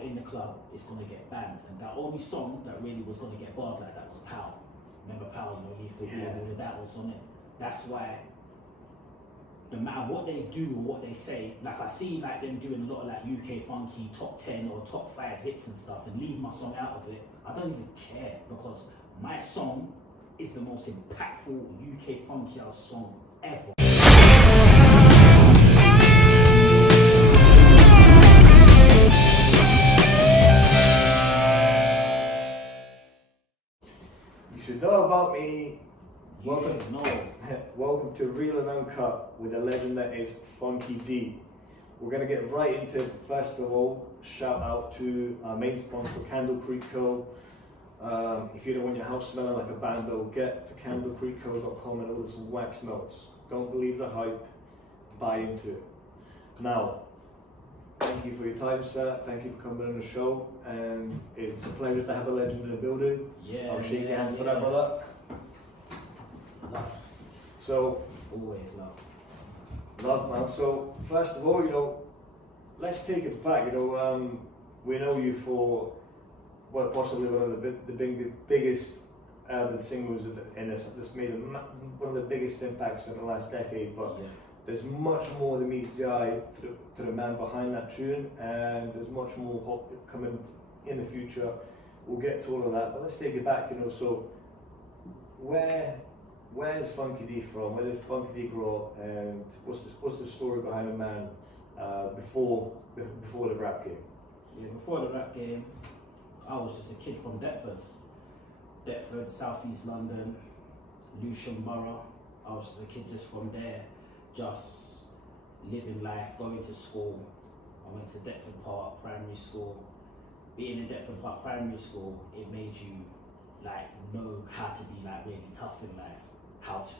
or in the club, it's gonna get banned. And that only song that really was gonna get barred like that was Pow. Remember Pow, you know, Lethal Weapon, all of that was on it. That's why no matter what they do or what they say, like I see like them doing a lot of like UK funky top 10 or top 5 hits and stuff and leave my song out of it, I don't even care, because my song is the most impactful UK funky house song ever. You should know about me. Welcome to Real and Uncut with a legend that is Funky Dee. We're going to get right into it. First of all, shout out to our main sponsor, Candle Creek Co. If you don't want your house smelling like a bando, get to candlecreekco.com and order some wax melts. Don't believe the hype, buy into it. Now, thank you for your time, sir. Thank you for coming on the show, and it's a pleasure to have a legend in the building. Yeah, I'll shake your hand for that, brother. Love. So, Always love. love, man. So, first of all, you know, let's take it back. You know, we know you for, well, possibly one of the biggest urban singles in this. This made one of the biggest impacts in the last decade, but there's much more than meets the eye to the man behind that tune, and there's much more coming in the future. We'll get to all of that, but let's take it back. You know, so where's Funky Dee from? Where did Funky Dee grow up, and what's the story behind the man before the rap game? Yeah, before the rap game, I was just a kid from Deptford, Southeast London, Lewisham Borough. I was just a kid just from there, just living life, going to school. I went to Deptford Park Primary School. Being in Deptford Park Primary School, it made you like know how to be like really tough in life,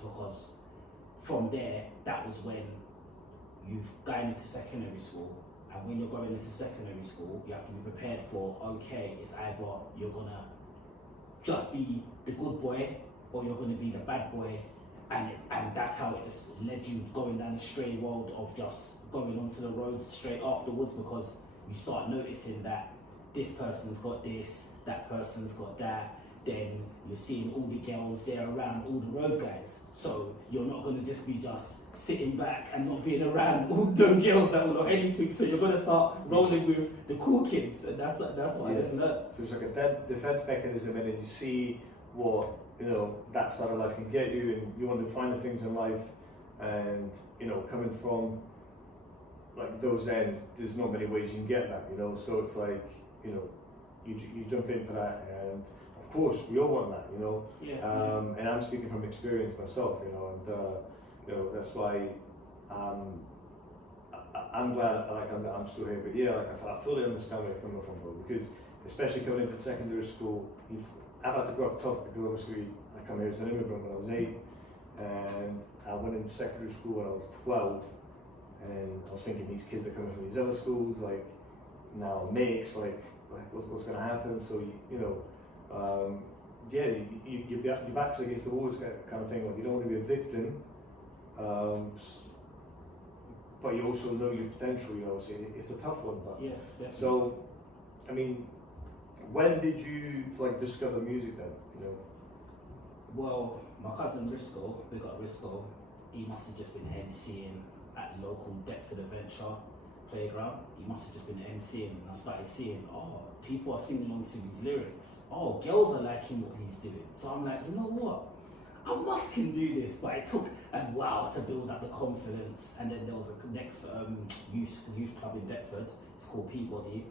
because from there, that was when you've gone into secondary school. And when you're going into secondary school, you have to be prepared for, okay, it's either you're gonna just be the good boy or you're gonna be the bad boy. And that's how it just led you going down the stray world of just going onto the roads straight afterwards, because you start noticing that this person's got this, that person's got that. Then you're seeing all the girls there around all the road guys. So you're not gonna just be just sitting back and not being around all the girls that will know anything. So you're gonna start rolling with the cool kids, and that's what I just learned. So it's like a defense mechanism, and then you see what, you know, that side of life can get you, and you want to find the things in life, and, you know, coming from like those ends, there's not many ways you can get that, you know. So it's like, you know, you jump into that, and of course we all want that, you know. And I'm speaking from experience myself, you know, and you know, that's why I'm glad I'm still here. But yeah, like I fully understand where you're coming from, bro, because especially coming into secondary school, I've had to grow up tough, because obviously I come here as an immigrant when I was 8, and I went into secondary school when I was 12, and I was thinking, these kids are coming from these other schools, like now mixed, like what's going to happen? So you know, your back's against the walls kind of thing. Like, you don't want to be a victim, but you also know your potential. You know, so it's a tough one. But yeah, definitely. So, I mean, when did you like discover music then? You know. Well, my cousin Risco, big up Risco, he must have just been MCing at the local Deptford Adventure playground. He must have just been MCing, and I started seeing, oh, people are singing along to his lyrics. Oh, girls are liking what he's doing. So I'm like, you know what? I can do this. But it took a while to build up the confidence. And then there was a next youth club in Deptford. It's called Peabody.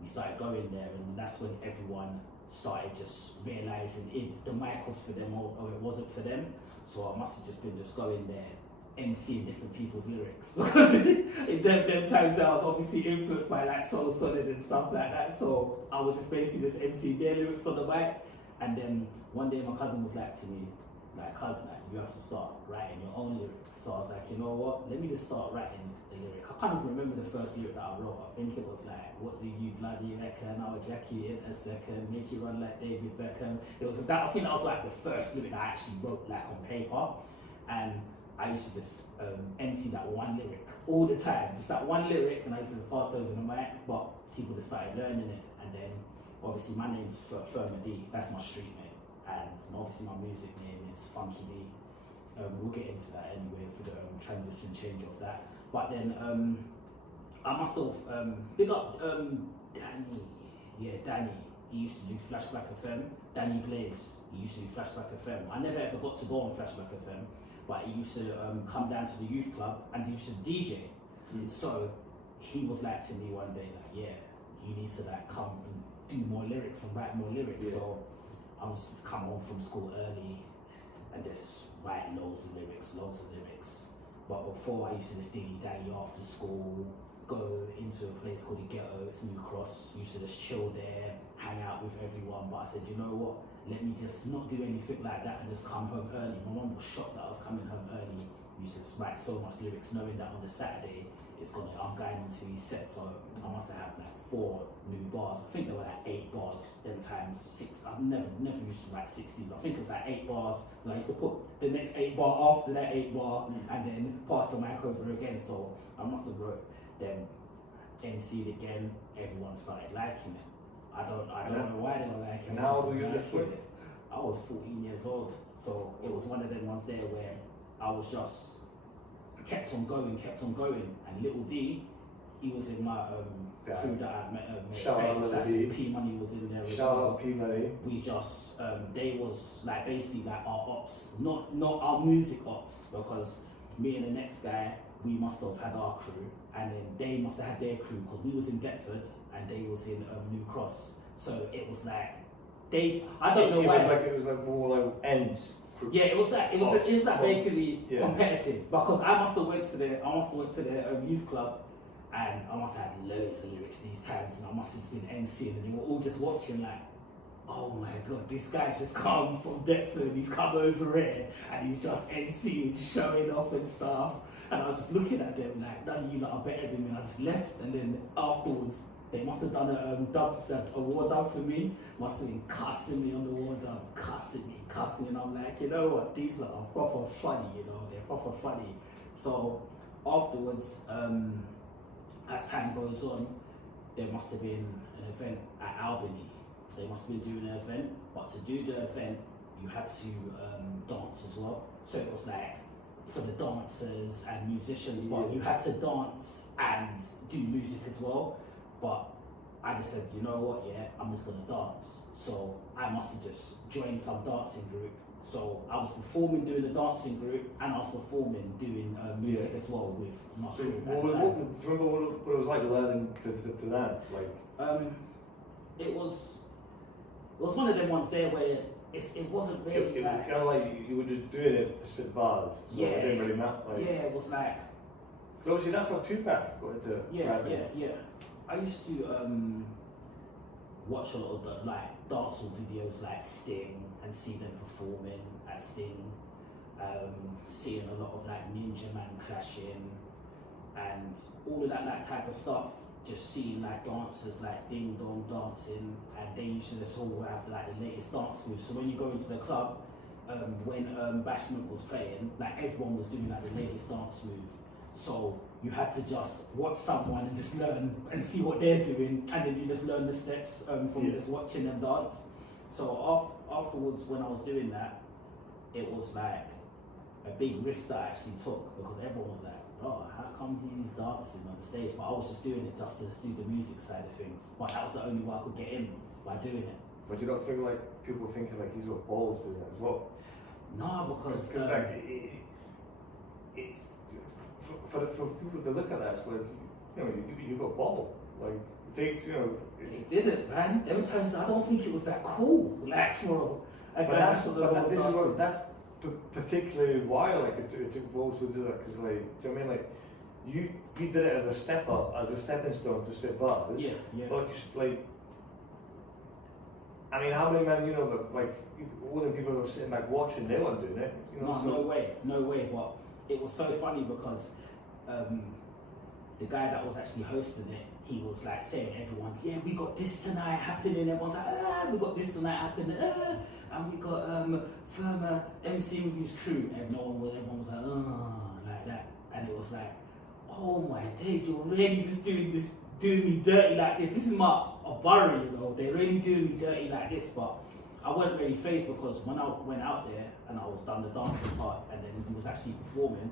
We started going there, and that's when everyone started just realizing if the mic was for them or it wasn't for them. So I must have just been going there, MCing different people's lyrics, because in them times that I was obviously influenced by like Soul Solid and stuff like that. So I was just basically just MCing their lyrics on the mic. And then one day my cousin was like to me, like, cousin, you have to start writing your own lyrics. So I was like, you know what? Let me just start writing a lyric. I can't even remember the first lyric that I wrote. I think it was like, what do you bloody reckon? I'll jack you in a second, make you run like David Beckham. It was that. I think that was like the first lyric that I actually wrote like on paper. And I used to just MC that one lyric all the time, just that one lyric, and I used to pass over the mic. But people just started learning it, and then obviously my name's Funky Dee, that's my street name, and obviously my music name is Funky Dee. We'll get into that anyway for the transition change of that. But then I must have big up Danny. Yeah, Danny. He used to do Flashback FM. Danny Blaze. He used to do Flashback FM. I never ever got to go on Flashback FM, but he used to come down to the youth club and he used to DJ. So he was like to me one day, like, yeah, you need to like come and do more lyrics and write more lyrics. Yeah. So I was just come home from school early and just write loads of lyrics. But before, I used to just dilly dally after school, go into a place called the Ghetto, it's New Cross, used to just chill there, hang out with everyone. But I said, you know what, let me just not do anything like that and just come home early. My mum was shocked that I was coming home early. Used to just write so much lyrics, knowing that on the Saturday I'm going into his set, so I must have had like 4 new bars. I think there were like 8 bars, then times 6. I've never used to write 60s. I think it was like 8 bars, and I used to put the next 8 bar after that 8 bar, and then pass the mic over again. So I must have wrote them, MC'd again. Everyone started liking it. I don't know why they were liking it. And how old were you liking before? it. I was 14 years old, so it was one of them ones there where I was just kept on going, and Little D, he was in my crew that I met. Shout out Little D. P Money was in there as Shout well. out P Money. We just they was like basically like our ops, not our music ops, because me and the next guy, we must have had our crew, and then they must have had their crew, because we was in Deptford and they was in New Cross. So it was like I don't know why. It was like more like ends. Yeah, it was that basically Yeah. competitive, because I must have went to the youth club, and I must have had loads of lyrics these times, and I must have just been MCing, and they were all just watching like, oh my god, this guy's just come from Deptford, he's come over here, and he's just MCing, showing off and stuff, and I was just looking at them like, none of you lot are better than me, and I just left, and then afterwards, they must have done a war dub for me. Must have been cussing me on the war dub, cussing me, and I'm like, you know what, these lot are proper funny, they're proper funny. So afterwards, as time goes on, there must have been an event at Albany. They must have been doing an event, but to do the event, you had to dance as well. So it was like for the dancers and musicians, but you had to dance and do music as well. But I just said, you know what, yeah, I'm just gonna dance. So I must have just joined some dancing group. So I was performing doing the dancing group, and I was performing doing music as well with my So crew. do you remember what it was like learning to dance? Like, It was one of them ones there where it wasn't really it like, kind of like you were just doing it to spit bars. So Yeah. it didn't really matter. Like, it was like, Cause obviously that's what Tupac got into. yeah. I used to watch a lot of the like dancehall videos like Sting and see them performing at Sting, seeing a lot of like Ninja Man clashing and all of that like type of stuff. Just seeing like dancers like Ding Dong dancing, and they used to just all have like the latest dance moves. So when you go into the club, when Bashment was playing, like everyone was doing like the latest dance move. So you had to just watch someone and just learn and see what they're doing, and then you just learn the steps from just watching them dance. So afterwards, when I was doing that, it was like a big risk that I actually took, because everyone was like, oh, how come he's dancing on the stage? But I was just doing it just to do the music side of things. But that was the only way I could get in, by doing it. But you don't think like people thinking like he's got balls doing that as well? No, because it's for people to look at that, it's like, you know, you got ball. Like, take, you know. It didn't, man. Them times I don't think it was that cool. Like for a guy that's particularly why like it took balls to do that, because like, do you know what I mean, like you did it as a step up, as a stepping stone to spit bars. Yeah. But like, I mean, how many men, you know, that like all the people that were sitting back watching, they weren't doing it. You know, No way. But it was so funny because the guy that was actually hosting it, he was like saying everyone's, yeah, we got this tonight happening. Everyone's like, we got this tonight happening, and we got Firma MC with his crew, and everyone was like that, and it was like, oh my days, you're really just doing doing me dirty like this. This is a borough, you know. They really doing me dirty like this, but I wasn't really phased because when I went out there and I was done the dancing part and then he was actually performing,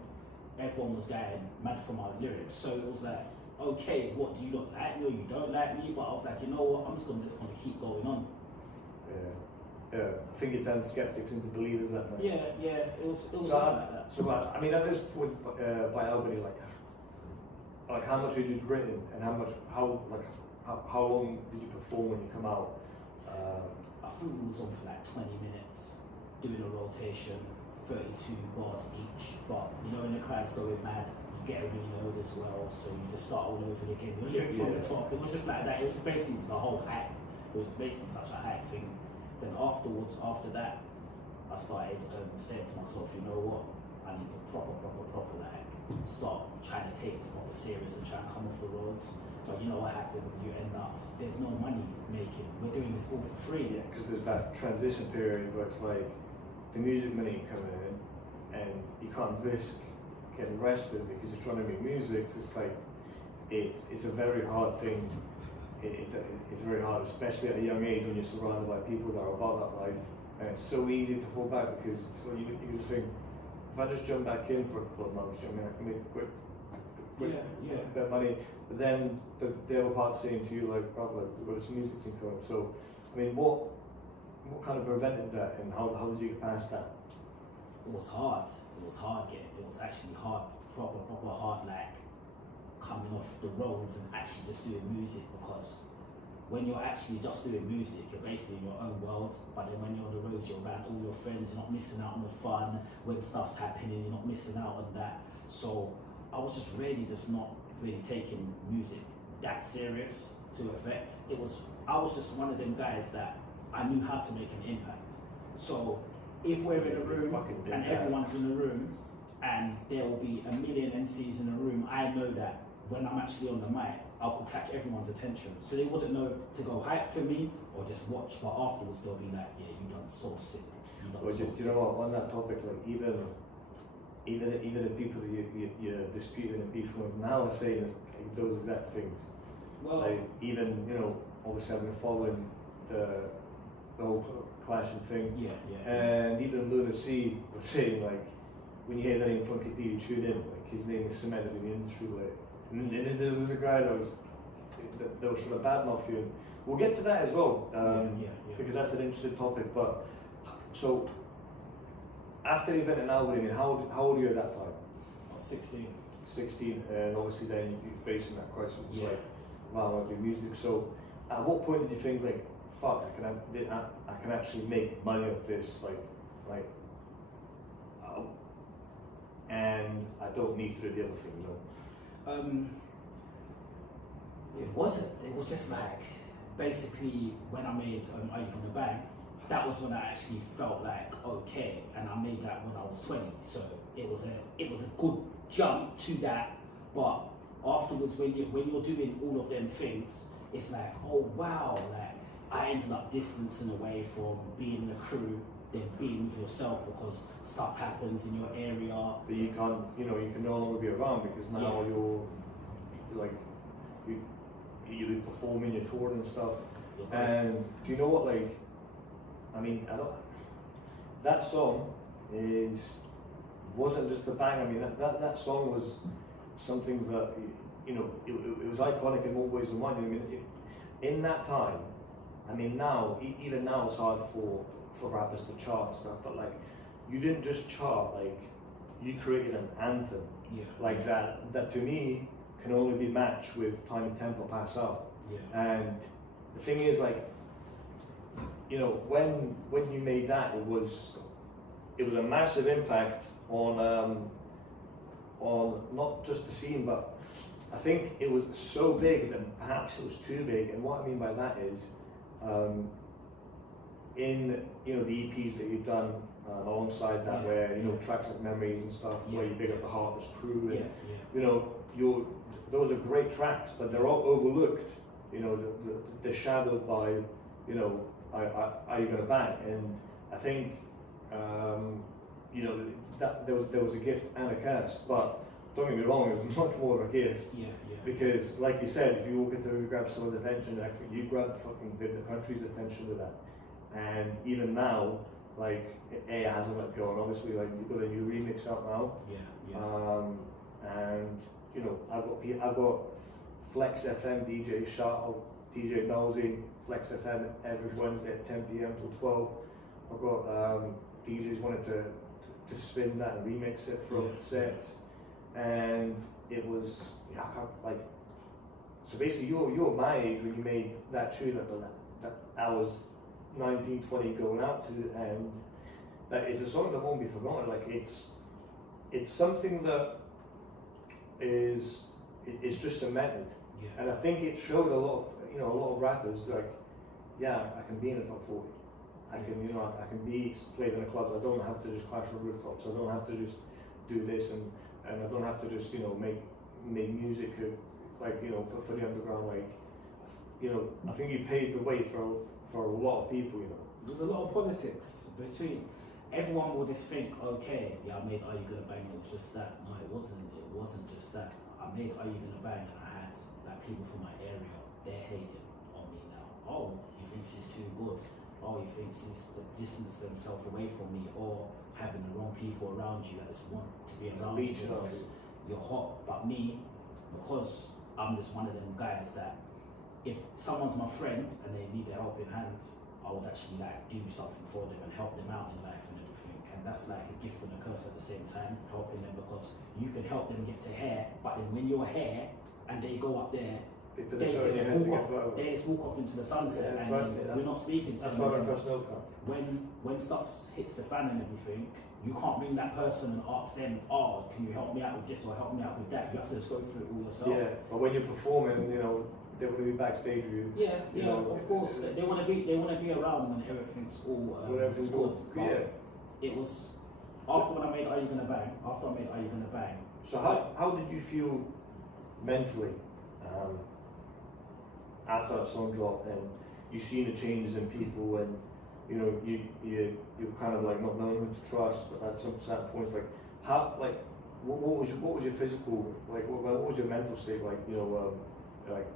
everyone was getting mad for my lyrics. So it was like, okay, what, do you not like me or you don't like me? But I was like, you know what, I'm just gonna keep going on. Yeah. I think you turn skeptics into believers that night. Yeah, it was just like that. So I mean, at this point, by Albany, like how much had you written, and how long did you perform when you come out? I think we was on for like 20 minutes, doing a rotation, 32 bars each. But you know, when the crowd's going mad, you get a reload as well, so you just start all over again. Your lyric from the top. It was just like that. It was basically just a whole hack. It was basically such a hack thing. Then afterwards, after that, I started saying to myself, you know what, I need to proper like start trying to take it proper serious and try and come off the roads. But you know what happens, you end up, there's no money making. We're doing this all for free. Yeah, because there's that transition period where it's like the music money coming in and you can't risk getting arrested because you're trying to make music. So it's like, it's a very hard thing. It's very hard, especially at a young age when you're surrounded by people that are about that life. And it's so easy to fall back because you just think, if I just jump back in for a couple of months, I mean, I can make a quick bit of money. But then the other part's saying to you, like, brother, we've got this music thing going. So, I mean, what kind of prevented that, and how did you get past that? It was hard. It was actually hard, proper hard, like coming off the roads and actually just doing music, because when you're actually just doing music, you're basically in your own world. But then when you're on the roads, you're around all your friends, you're not missing out on the fun. When stuff's happening, you're not missing out on that. So I was just not really taking music that serious to effect. I was just one of them guys that I knew how to make an impact. So if we're in a room and everyone's in the room and there will be a million MCs in the room, I know that when I'm actually on the mic, I could catch everyone's attention. So they wouldn't know to go hype for me or just watch, but afterwards they'll be like, yeah, you done so sick. Do you know what, on that topic, like even the people that you're disputing and beefing with now are saying those exact things. Well, like even, you know, obviously I've been following the whole clashing thing. Yeah. And even Luna C was saying, like, when you hear the name Funky Dee, you tune in, like his name is cemented in the industry, like. And there's a guy that was sort of badmouth you. We'll get to that as well, because that's an interesting topic. But so after the event in Albany, I mean, how old were you at that time? I was 16. 16, and obviously then you're facing that question. It's like, wow, I want to do music. So at what point did you think, like, fuck, I can actually make money off this, and I don't need to do the other thing, you know? It wasn't. It was just like, basically, when I made Are You Gonna Bang, that was when I actually felt like okay, and I made that when I was 20. So it was a good jump to that. But afterwards, when you're doing all of them things, it's like, oh wow, like I ended up distancing away from being in the crew, than being with yourself, because stuff happens in your area. But you can't, you can no longer be around because now you're performing, you're touring and stuff. And do you know what, like, I mean, that song wasn't just a bang. I mean, that song was something that, it was iconic in more ways than one. I mean, in that time, I mean, now, even now it's hard for rappers to chart and stuff, but like, you didn't just chart, like, you created an anthem. Like that to me can only be matched with Tiny Tempo Pass Out. And the thing is, like, when you made that, it was a massive impact on not just the scene, but I think it was so big that perhaps it was too big. And what I mean by that is, in the EPs that you've done alongside that, where tracks like Memories and stuff, where you big up the Heartless Crew, and those are great tracks, but they're all overlooked. They're shadowed by Are You Gonna Bang? And I think that there was a gift and a curse. But don't get me wrong, it was much more of a gift. Yeah. Because, like you said, if you walk into and grab someone's attention, I think you grab fucking the country's attention with that. And even now, like, it hasn't let go. And obviously, like, you've got a new remix out now. Yeah. And you know, I've got Flex FM DJ, shout out DJ Nosy, Flex FM every Wednesday at 10 p.m. till 12. I've got DJs wanted to spin that and remix it for sets, and it was so basically you're my age when you made that tune that I was 19, 20 going out to, and that is a song that won't be forgotten. Like it's something that is just cemented, and I think it showed a lot of rappers like, yeah, I can be in the top 40. I can be played in a club. I don't have to just clash on rooftops. I don't have to just do this, and I don't have to just make music for the underground. Like, I think you paved the way for a lot of people. There's a lot of politics between. Everyone will just think, okay, yeah, I made Are You Gonna Bang? It was just that. No, it wasn't. It wasn't just that. I made Are You Gonna Bang? And I had like people from my area. They're hating on me now. Oh, he thinks he's too good. Oh, he thinks he's distanced themselves away from me, or having the wrong people around you that just want to be around you because you're hot. But me, because I'm just one of them guys that if someone's my friend and they need a helping hand, I would actually like do something for them and help them out in life and everything. And that's like a gift and a curse at the same time, helping them, because you can help them get to hair, but then when you're hair and they go up there, they just walk off into the sunset, and we're not speaking to them. That's why I don't trust no car. When stuff hits the fan and everything, you can't ring that person and ask them, oh, can you help me out with this or help me out with that? You have to just go through it all yourself. Yeah, but when you're performing, they want to be backstage with you. Yeah, of course. They want to be around when everything's all good. Yeah. It was after when I made Are You Gonna Bang? After I made Are You Gonna Bang? So how did you feel mentally after that song dropped, and you seen the changes in people, and you're kind of like not knowing who to trust at some certain points? Like how, like what was your physical, like what was your mental state like? Like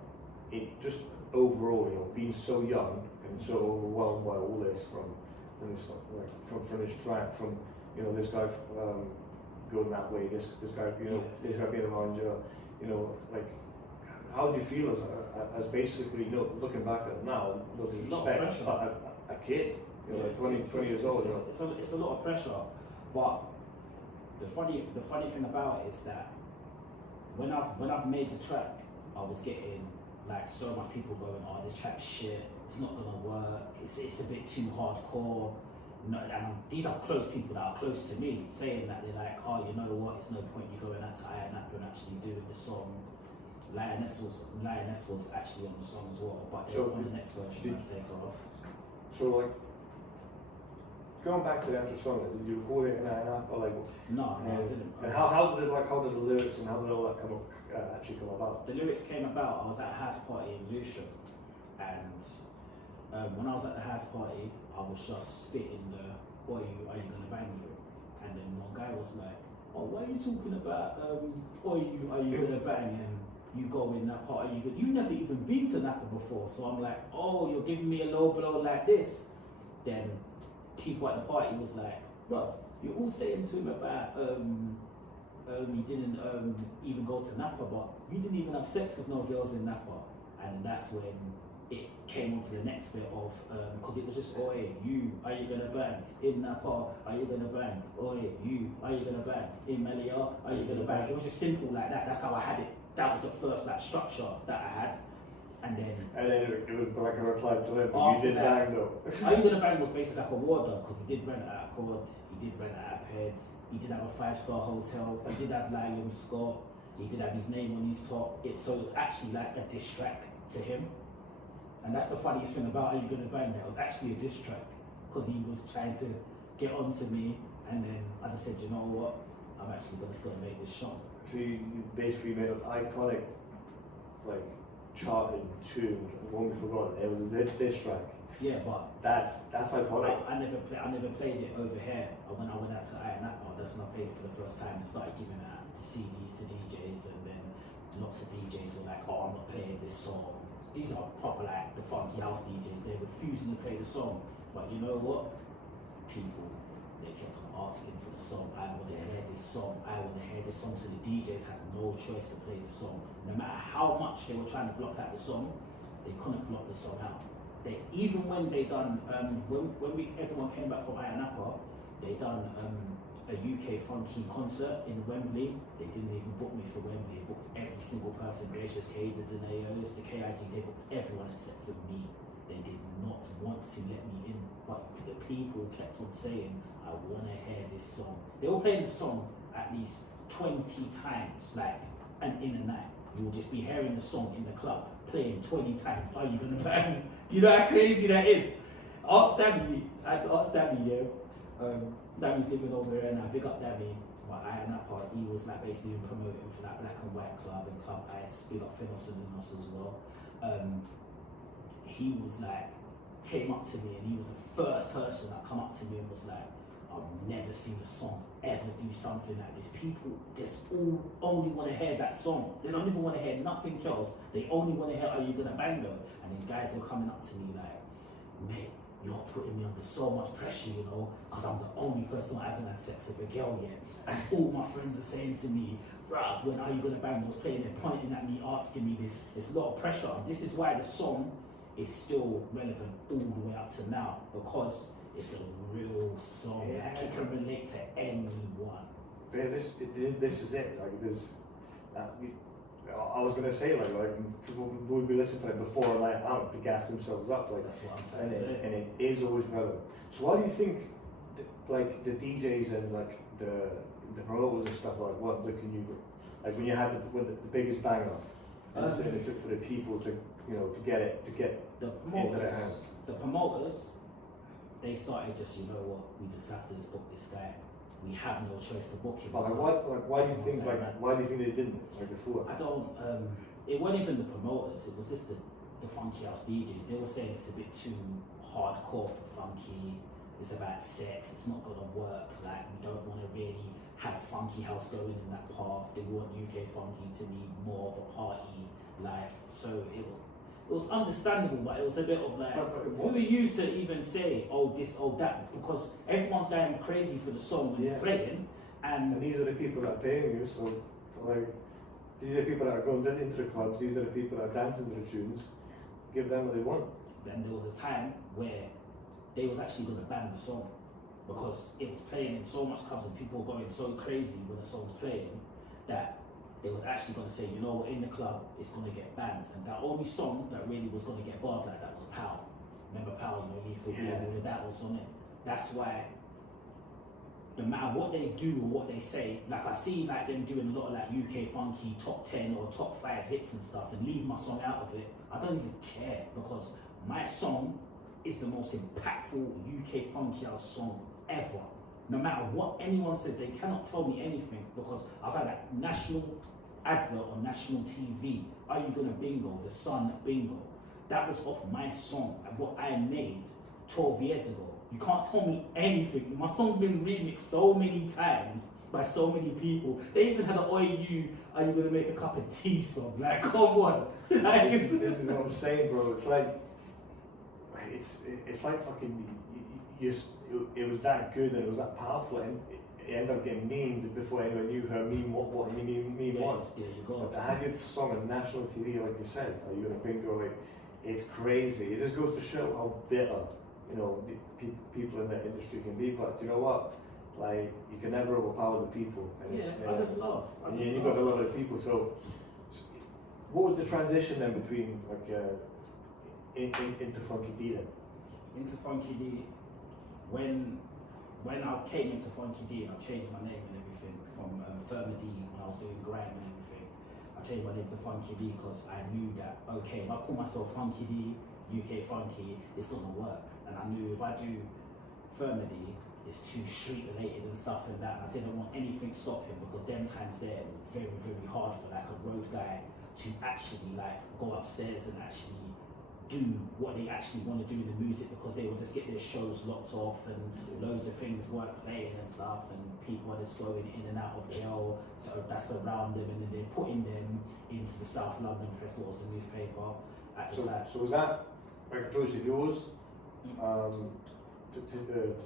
it just overall, being so young and so overwhelmed by all this from this track, from this guy going that way, this guy this guy being around you, like how do you feel as basically looking back at it now, no disrespect, but a kid, 20 years old. It's a lot of pressure, but the funny thing about it is that when I've made the track, I was getting like so much people going, oh, this track's shit, it's not gonna work, it's a bit too hardcore. No, and these are close people that are close to me, saying that they're like, oh, you know what, it's no point you going out to Iron and actually doing the song. Lioness was actually on the song as well, but on the next version I take her off. So like, going back to the actual song, did you record it in Iron or like? No, I didn't. And how did the lyrics and how did all that actually come about? The lyrics came about. I was at a house party in Lucian, and when I was at the house party, I was just spitting the "Boy, are you gonna bang you?" And then one guy was like, "Oh, why are you talking about "Boy, are you gonna bang?" And you go in that part, you never even been to Napa before. So I'm like, "Oh, you're giving me a low blow like this." Then people at the party was like, "Bro, you're all saying to him about you didn't even go to Napa, but you didn't even have sex with no girls in Napa." And that's when it came on to the next bit of, because it was just, "Oi, you, are you gonna bang? In Napa, are you gonna bang? Oi, you, are you gonna bang? In Melia, are you gonna bang?" It was just simple like that. That's how I had it. That was the first like structure that I had. And then it was like a reply to it, but you did that, bang though. Are You Gonna Bang was basically like a ward because he did rent it at a Accord, he did rent it at a Peds, he did have a 5-star hotel, he did have Lyland Scott, he did have his name on his top. So it was actually like a diss track to him. And that's the funniest thing about Are You Gonna Bang? That it was actually a diss track because he was trying to get onto me, and then I just said, you know what, I'm actually gonna still make this song. So you basically made an iconic, like, charted tune, won't be forgotten. It was a diss track. Yeah, but That's iconic. I never played it over here. And when I went out to Arcadia, that's when I played it for the first time and started giving out the CDs to DJs, and then lots of DJs were like, "Oh, I'm not playing this song." These are proper like the funky house DJs. They're refusing to play the song, but you know what? People, they kept on asking for the song. I want to hear this song. I want to hear this song. So the DJs had no choice to play the song. No matter how much they were trying to block out the song, they couldn't block the song out. They, even when they done everyone came back from Napa, they done a UK funky concert in Wembley. They didn't even book me for Wembley. They booked every single person. Gracious K, the Deneos, the KIG. They booked everyone except for me. They did not want to let me in, but the people kept on saying, "I want to hear this song." They were playing the song at least 20 times, like, and in a night. You will just be hearing the song in the club, playing 20 times. Are you gonna bang? Do you know how crazy that is? Ask Dammy, yeah. Dammy's living over there now. Big up Dammy. But at that part, he was like basically promoting for that Black and White club and Club Ice. Big up Finos and us as well. He was like, came up to me and he was the first person that come up to me and was like, "I've never seen a song ever do something like this. People just only want to hear that song. They don't even want to hear nothing else. They only want to hear, 'Are you gonna bang though?'" And then guys were coming up to me like, "Mate, you're putting me under so much pressure, you know, because I'm the only person who hasn't had sex with a girl yet. And all my friends are saying to me, 'Bruh, when Are You Gonna Bang?' was playing, they're pointing at me, asking me this. It's a lot of pressure." And this is why the song is still relevant all the way up to now, because it's a real song. Yeah. Like, it can relate to anyone. But yeah, this is it. Like, there's I was gonna say like people would be listening to it before a night out to gas themselves up. Like, That's what I'm saying. and it is always relevant. So why do you think like the DJs and like the promoters and stuff, like what can you like when you had the biggest banger, and it took for the people to get The into their hands? The promoters, they started just, you know what, we just have to just book this guy. We have no choice to book him. But why do you think they didn't like before? I don't. It wasn't even the promoters. It was just the funky house DJs. They were saying it's a bit too hardcore for funky. It's about sex. It's not gonna work. Like, we don't want to really have funky house going in that path. They want UK funky to be more of a party life. So it was understandable, but it was a bit of like, who are you to even say, "Oh this, oh that," because everyone's going crazy for the song when it's playing, and these are the people that are paying you. So like, these are the people that are going into the clubs. These are the people that are dancing to the tunes. Give them what they want. Then there was a time where they was actually going to ban the song because it was playing in so much clubs and people were going so crazy when the song's playing that they was actually going to say, "You know what, in the club, it's going to get banned." And that only song that really was going to get barred like that was Pow. Remember Pow, Lethal Weapon, all of that was on it. That's why, no matter what they do or what they say, like I see like them doing a lot of like UK funky top 10 or top 5 hits and stuff and leave my song out of it, I don't even care, because my song is the most impactful UK funky house song ever. No matter what anyone says, they cannot tell me anything, because I've had a national advert on national TV. Are You Gonna Bingo? The Sun Bingo. That was off my song and what I made 12 years ago. You can't tell me anything. My song's been remixed so many times by so many people. They even had an Are You Gonna Make a Cup of Tea song? Like, come on. Like, this is what I'm saying, bro. It's like fucking. It was that good and it was that powerful, and it ended up getting memed before anyone knew her meme what her meme was. Yeah, you go. But to have your song on national TV, like you said, Are You Gonna Bingo? It's crazy. It just goes to show how bitter, the people in that industry can be. But you know what? Like, you can never overpower the people. And, I just love. You got a lot of people. So what was the transition then between like into Funky Dee then? Into Funky Dee. When I came into Funky Dee and I changed my name and everything from Firma D when I was doing grime and everything, I changed my name to Funky Dee because I knew that, okay, if I call myself Funky Dee, UK Funky, it's gonna work. And I knew if I do Firma D, it's too street related and stuff and that, and I didn't want anything stopping, because them times there were very, very hard for like a road guy to actually like go upstairs and actually do what they actually want to do in the music, because they will just get their shows locked off and loads of things weren't playing and stuff, and people are just going in and out of jail, so that's around them, and then they're putting them into the South London Press, what was the newspaper at the time. So was that like a choice of yours to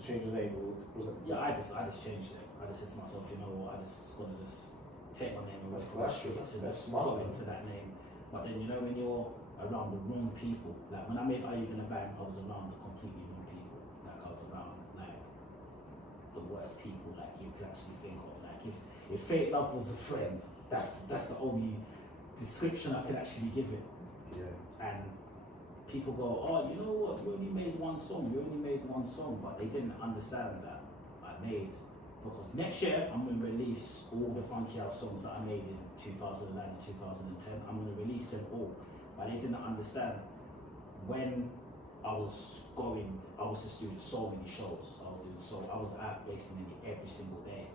change the name, or was it? Yeah, I just changed it. I just said to myself, you know what, I just want to just take my name and walk the streets and just go into that name. But then, you know, when you're around the wrong people, like when I made Are You Gonna Bang, I was around the completely wrong people. Like I was around like the worst people like you could actually think of. Like if fake love was a friend, that's the only description I could actually give it. Yeah. And people go, oh, you know what, you only made one song, but they didn't understand that I made, because next year I'm going to release all the Funky House songs that I made in 2009 and 2010. I'm going to release them all, but they didn't understand. When I was just doing so many shows. I was out basically every single day,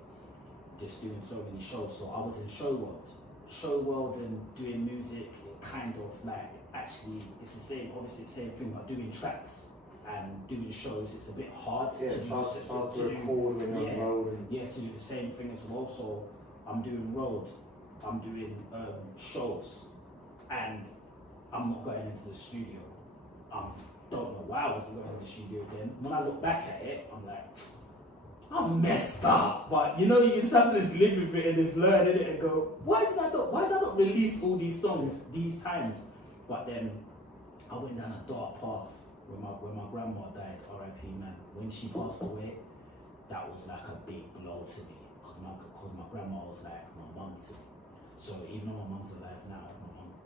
just doing so many shows. So I was in show world and doing music, kind of like, actually it's the same, obviously the same thing, but doing tracks and doing shows, it's a bit hard to record when you're on the road. Yeah, to do the same thing as well. So I'm doing road, I'm doing shows, and I'm not going into the studio. Don't know why I wasn't going to the studio then. When I look back at it, I'm like, I'm messed up. But you know, you just have to just live with it and just learn in it and go, why did I not release all these songs these times? But then I went down a dark path when my grandma died, R.I.P. man. When she passed away, that was like a big blow to me, because my grandma was like my mum to me. So even though my mum's alive now,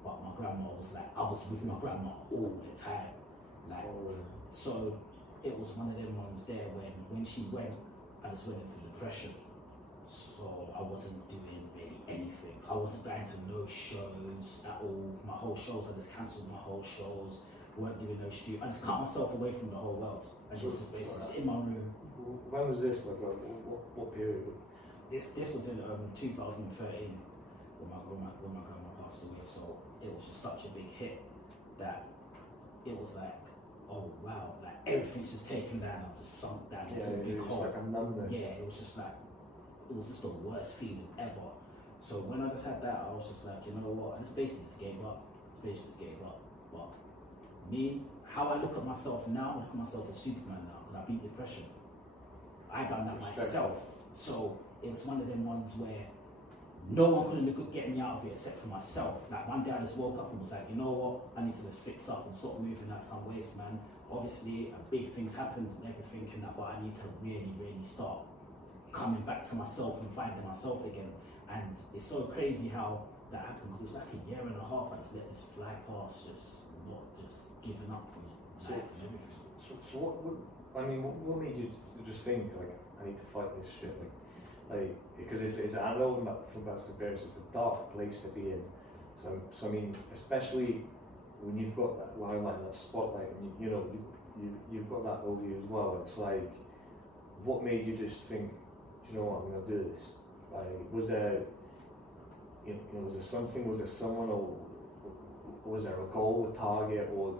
but my grandma was like, I was with my grandma all the time. Like, so it was one of them ones there when she went, I just went into depression. So I wasn't doing really anything. I wasn't going to no shows at all. My whole shows, I just cancelled my whole shows. Weren't doing no studio. I just cut myself away from the whole world. I just basically in my room. When was this? Like, what period? This was in 2013 when my grandma passed away. So it was just such a big hit that it was like, oh wow, like everything's just taken down. I've just sunk down into a big hole. Like a numbness. Yeah, it was just the worst feeling ever. So when I just had that, I was just like, you know what, I just basically just gave up. But me, how I look at myself now, I look at myself as Superman now, because I beat depression. I done that myself. So it was one of them ones where no one could get me out of it except for myself. Like one day I just woke up and was like, you know what, I need to just fix up and stop moving at some ways, man. Obviously, big things happened and everything and that, but I need to really, really start coming back to myself and finding myself again. And it's so crazy how that happened, because it was like a year and a half I just let this fly past, just not just giving up on life and everything. So what made you just think, like, I need to fight this shit, like because it's I know from past experience, it's a dark place to be in. So I mean, especially when you've got that limelight and that spotlight, and you've got that over you as well. It's like, what made you just think, do you know what, I'm gonna do this? Like, was there, was there something? Was there someone, or was there a goal, a target, or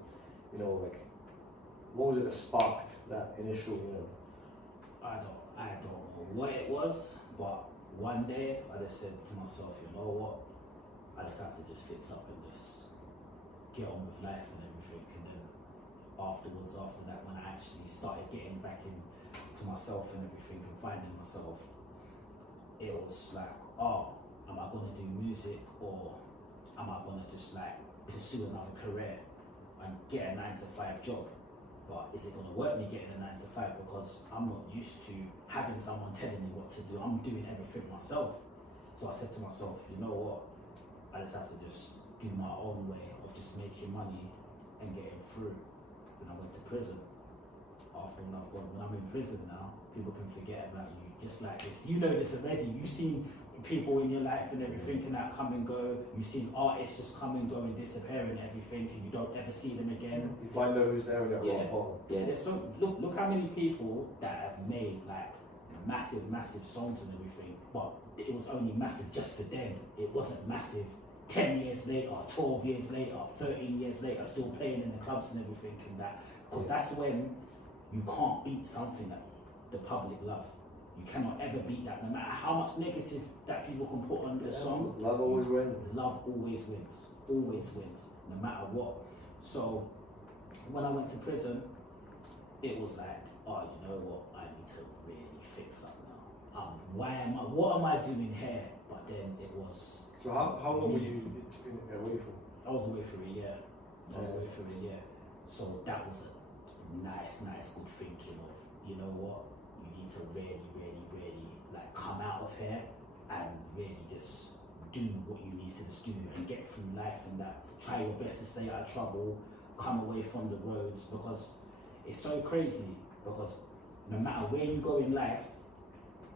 like, what was it that sparked that initial? I don't know what it was, but one day I just said to myself, you know what, I just have to just fix up and just get on with life and everything. And then after that, when I actually started getting back into myself and everything and finding myself, it was like, oh, am I gonna do music, or am I gonna just like pursue another career and get a 9-to-5 job? But is it going to work me getting a 9-to-5, because I'm not used to having someone telling me what to do. I'm doing everything myself. So I said to myself, you know what, I just have to just do my own way of just making money and getting through. When I went to prison, when I'm in prison now, people can forget about you just like this. You know this already. You've seen people in your life and everything and that come and go. You've seen artists just come and go and disappear and everything, and you don't ever see them again. You find out who's there and you're yeah. There's so look how many people that have made like massive songs and everything, but it was only massive just for them. It wasn't massive 10 years later, 12 years later, 13 years later, still playing in the clubs and everything and that. Because that's when you can't beat something that the public love. You cannot ever beat that, no matter how much negative that people can put on the song. Love always wins. Love always wins. Always wins, no matter what. So when I went to prison, it was like, oh, you know what? I need to really fix up now. What am I doing here? But then it was. So how long were you away from? I was away for a year. So that was a nice good thinking of, you know what? You need to really like come out of here and really just do what you need to just do and get through life and that. Try your best to stay out of trouble, come away from the roads, because it's so crazy, because no matter where you go in life,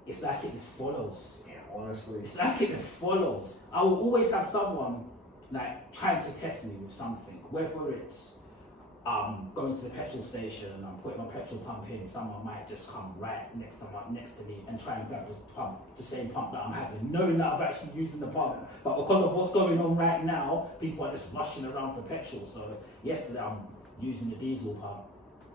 it's like it just follows. Yeah, honestly. It's like it just follows. I will always have someone like trying to test me with something, whether it's going to the petrol station and I'm putting my petrol pump in, someone might just come right next to me and try and grab the pump, the same pump that I'm having, knowing that I've actually using the pump. But because of what's going on right now, people are just rushing around for petrol. So yesterday I'm using the diesel pump.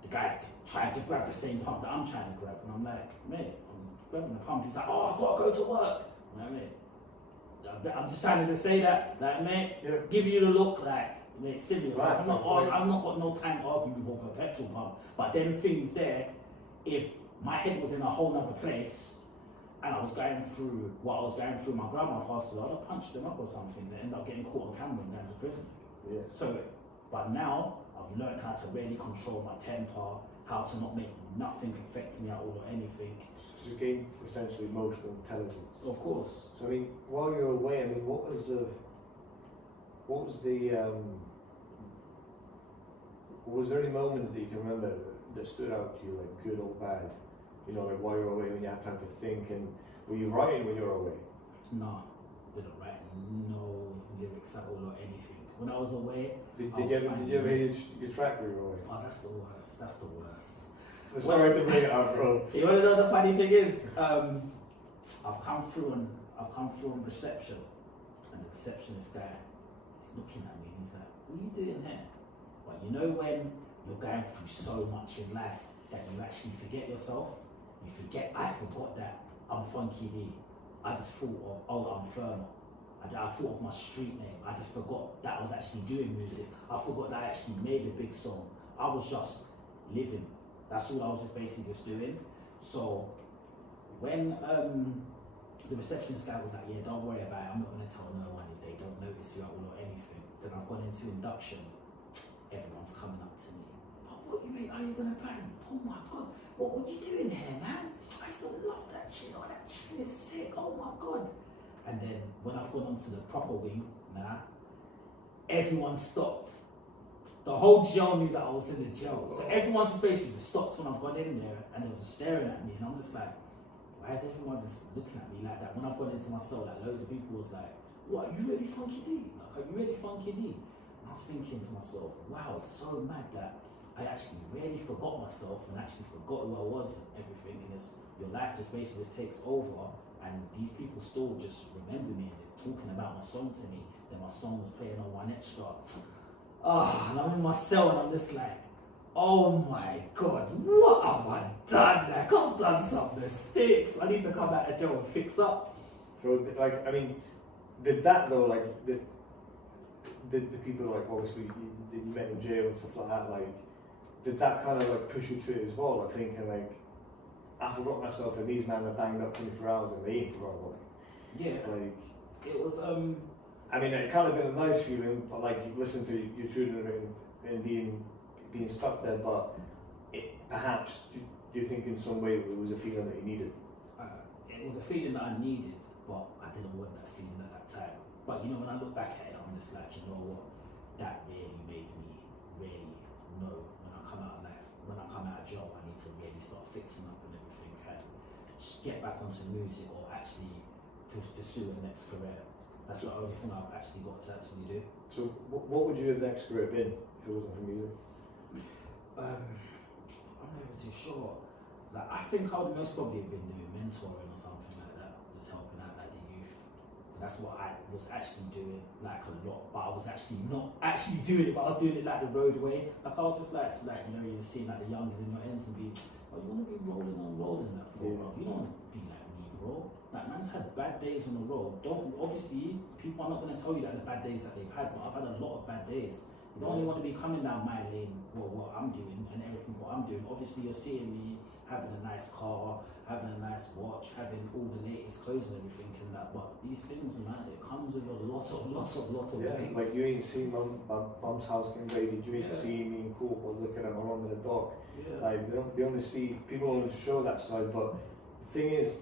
The guy's trying to grab the same pump that I'm trying to grab, and I'm like, mate, I'm grabbing the pump. He's like, oh, I've got to go to work. I'm like, mate, I'm just trying to say that, like, mate, give you the look, like, mate, serious. Right, I've not got no time arguing with a petrol pump. But then things there, if my head was in a whole other place and I was going through what I was going through, my grandma passed away, I'd have punched them up or something. They end up getting caught on camera and going to prison. Yeah. So, but now I've learned how to really control my temper, how to not make nothing affect me at all or anything. So you gain essentially emotional intelligence. Of course. So I mean, while you were away, I mean, what was there any moments that you can remember that stood out to you, like good or bad? You know, like while you were away, when you had time to think, and were you writing when you were away? No, didn't write no lyrics at all or anything. When I was away, Did you ever hear your track when you were away? Oh, that's the worst. That's the worst. I'm sorry to bring it up, bro. You want to know the funny thing is, I've come through on reception, and the receptionist guy is looking at me and he's like, "What are you doing here?" But you know when you're going through so much in life that you actually forget yourself. You forget. I forgot that I'm Funky Dee. I just thought of, I'm Firma. I thought of my street name. I just forgot that I was actually doing music. I forgot that I actually made a big song. I was just living. That's all I was just basically just doing. So when the receptionist guy was like, "Yeah, don't worry about it. I'm not going to tell no one if they don't notice you at all or anything." Then I've gone into induction. Everyone's coming up to me. "Oh, what you mean? Are you going to bang? Oh my God. What are you doing here, man? I used to love that tune. Oh, that tune is sick. Oh my God." And then when I've gone onto the proper wing, everyone stopped. The whole jail knew that I was in the jail. So everyone's basically just stopped when I've gone in there and they were just staring at me. And I'm just like, why is everyone just looking at me like that? When I've gone into my cell, like loads of people was like, "What, are you really Funky Dee? Like, are you really Funky Dee?" And I was thinking to myself, wow, it's so mad that I actually really forgot myself and actually forgot who I was and everything. And it's, your life just basically just takes over. And these people still just remember me and they're talking about my song to me. Then my song was playing on One Extra. And I'm in my cell and I'm just like, oh my God, what have I done? Like, I've done some mistakes. I need to come out of jail and fix up. So, like, I mean, did that though, like, the people, like, obviously, you met in jail and stuff like that, like, did that kind of, like, push you to it as well? Like, thinking, like, I forgot myself and these men are banged up 24 hours and they ain't forgot about me. Yeah. Like, it was, I mean, it kind of been a nice feeling, but like you listen to your children and being stuck there, but perhaps do you think in some way it was a feeling that you needed? It was a feeling that I needed, but I didn't want that feeling at that time. But you know, when I look back at it, I'm just like, you know what, that really made me really know when I come out of life, when I come out of jail, I need to really start fixing up and everything and just get back onto music or actually pursue a next career. That's the only thing I've actually got to actually do. So what would your next career been if it wasn't for music? I'm not even too sure. Like, I think I would most probably have been doing mentoring or something like that, just helping out like the youth. And that's what I was actually doing like a lot, but I was actually not actually doing it, but I was doing it like the roadway. Like I was just like you just seeing like the youngers in your ends and be, oh, you want to be rolling that for, bro. You don't want to be like me, bro. Like man's had bad days on the road. Obviously people are not going to tell you that the bad days that they've had, but I've had a lot of bad days. You don't only want to be coming down my lane, what I'm doing and everything what I'm doing. Obviously you're seeing me having a nice car, having a nice watch, having all the latest clothes and everything and that, but these things, man, it comes with a lot of things. Like you ain't seen mum's house getting raided, you ain't seen me in court or looking at my mum in the dock. Like they only see, people only show that side, but the thing is,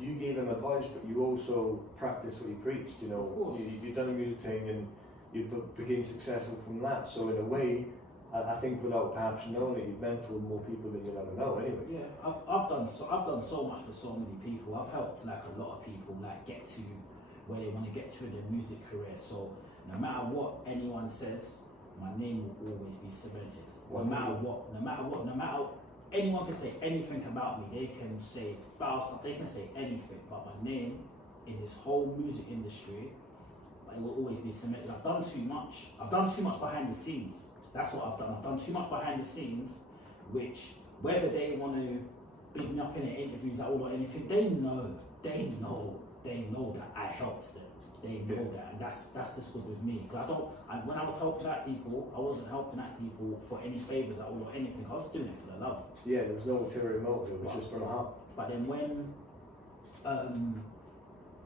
you gave them advice, but you also practiced what you preached, you know. You've done a music thing and you became successful from that, so in a way, I think without perhaps knowing it, you've mentored more people than you'll ever know anyway. Yeah, I've done so much for so many people. I've helped like a lot of people like get to where they want to get to in their music career. So no matter what anyone says, my name will always be cemented. No matter anyone can say anything about me. They can say foul stuff, they can say anything, but my name in this whole music industry, it will always be cemented. I've done too much. I've done too much behind the scenes. That's what I've done. I've done too much behind the scenes, which whether they want to big me up in their interviews at all or anything, they know that I helped them. They know that, and that's just good with me. Because when I was helping out people, I wasn't helping out people for any favors at all or anything. I was doing it for the love. Yeah, there was no ulterior motive. It was just from the heart. But then when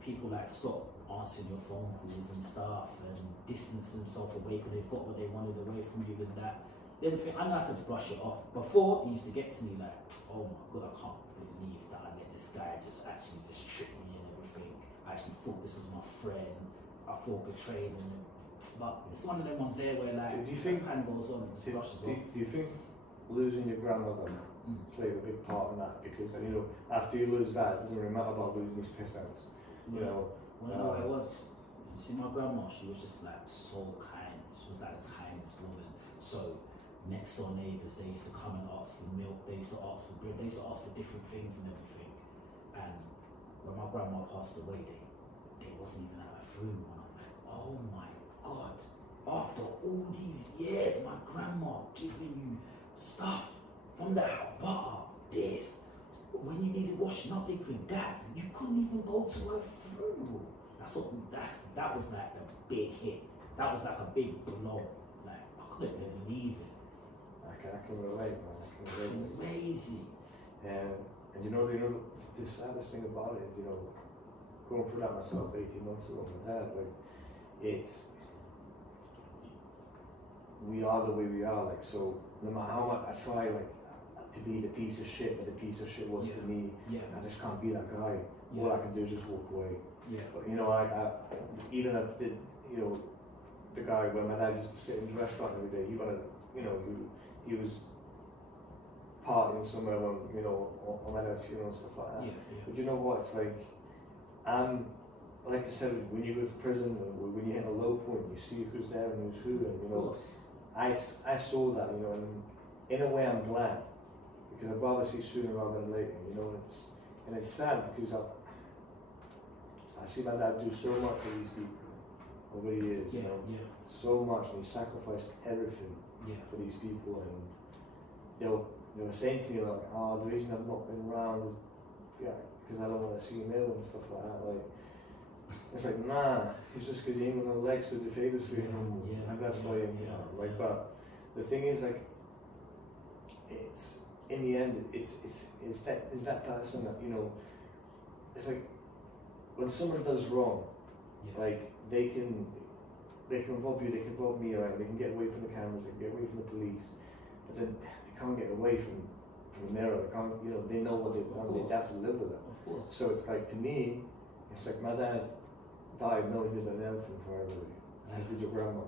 people like stop answering your phone calls and stuff and distance themselves away because they've got what they wanted away from you and that, then I know how to brush it off. Before, it used to get to me like, oh my god, I can't believe that I let this guy just trick me and everything. I actually thought this was my friend. I feel betrayed, but it's one of them ones there where like, do you think time goes on, it just brushes off. Do you think losing your grandmother played a big part in that? Because after you lose that, it doesn't really matter about losing these piss outs. You know. Well, you know what it was? You see, my grandma, she was just like so kind. She was like the kindest woman. So, next door neighbours, they used to come and ask for milk, they used to ask for bread, they used to ask for different things and everything. And when my grandma passed away, they wasn't even at a funeral. And I'm like, oh my god, after all these years, my grandma giving you stuff from that butter, this. When you needed washing up liquid, that, you couldn't even go to her funeral. That was like a big hit. That was like a big blow. Like I couldn't believe it. I can relate, man. Crazy. And the saddest thing about it is, going through that myself 18 months ago with my dad, we are the way we are, so no matter how much I try, to be the piece of shit that the piece of shit was to me, I just can't be that guy. All I can do is just walk away. But the guy where my dad used to sit in the restaurant every day, he was partying somewhere on my dad's funeral and stuff like that. But you know what, it's like I said, when you go to prison, when you hit a low point, you see who's there and who's who, and I saw that, and in a way I'm glad, because I'd rather see sooner rather than later, and it's sad because I see my dad do so much for these people over the years, so much, and he sacrificed everything for these people, and they were saying to me like, the reason I've not been around is because I don't want to see him ill and stuff like that. It's like, nah, it's just because he ain't got no legs to do favors for you no more, and that's why but the thing is, it's in the end, it's that person that it's like when someone does wrong, they can rob you, they can rob me, they can get away from the cameras, they can get away from the police, but then they can't get away from the mirror. They can't, they know what they've done, they have to live with it. Of course. So it's like, to me, it's like my dad died knowing he did everything for everybody, as did your grandma.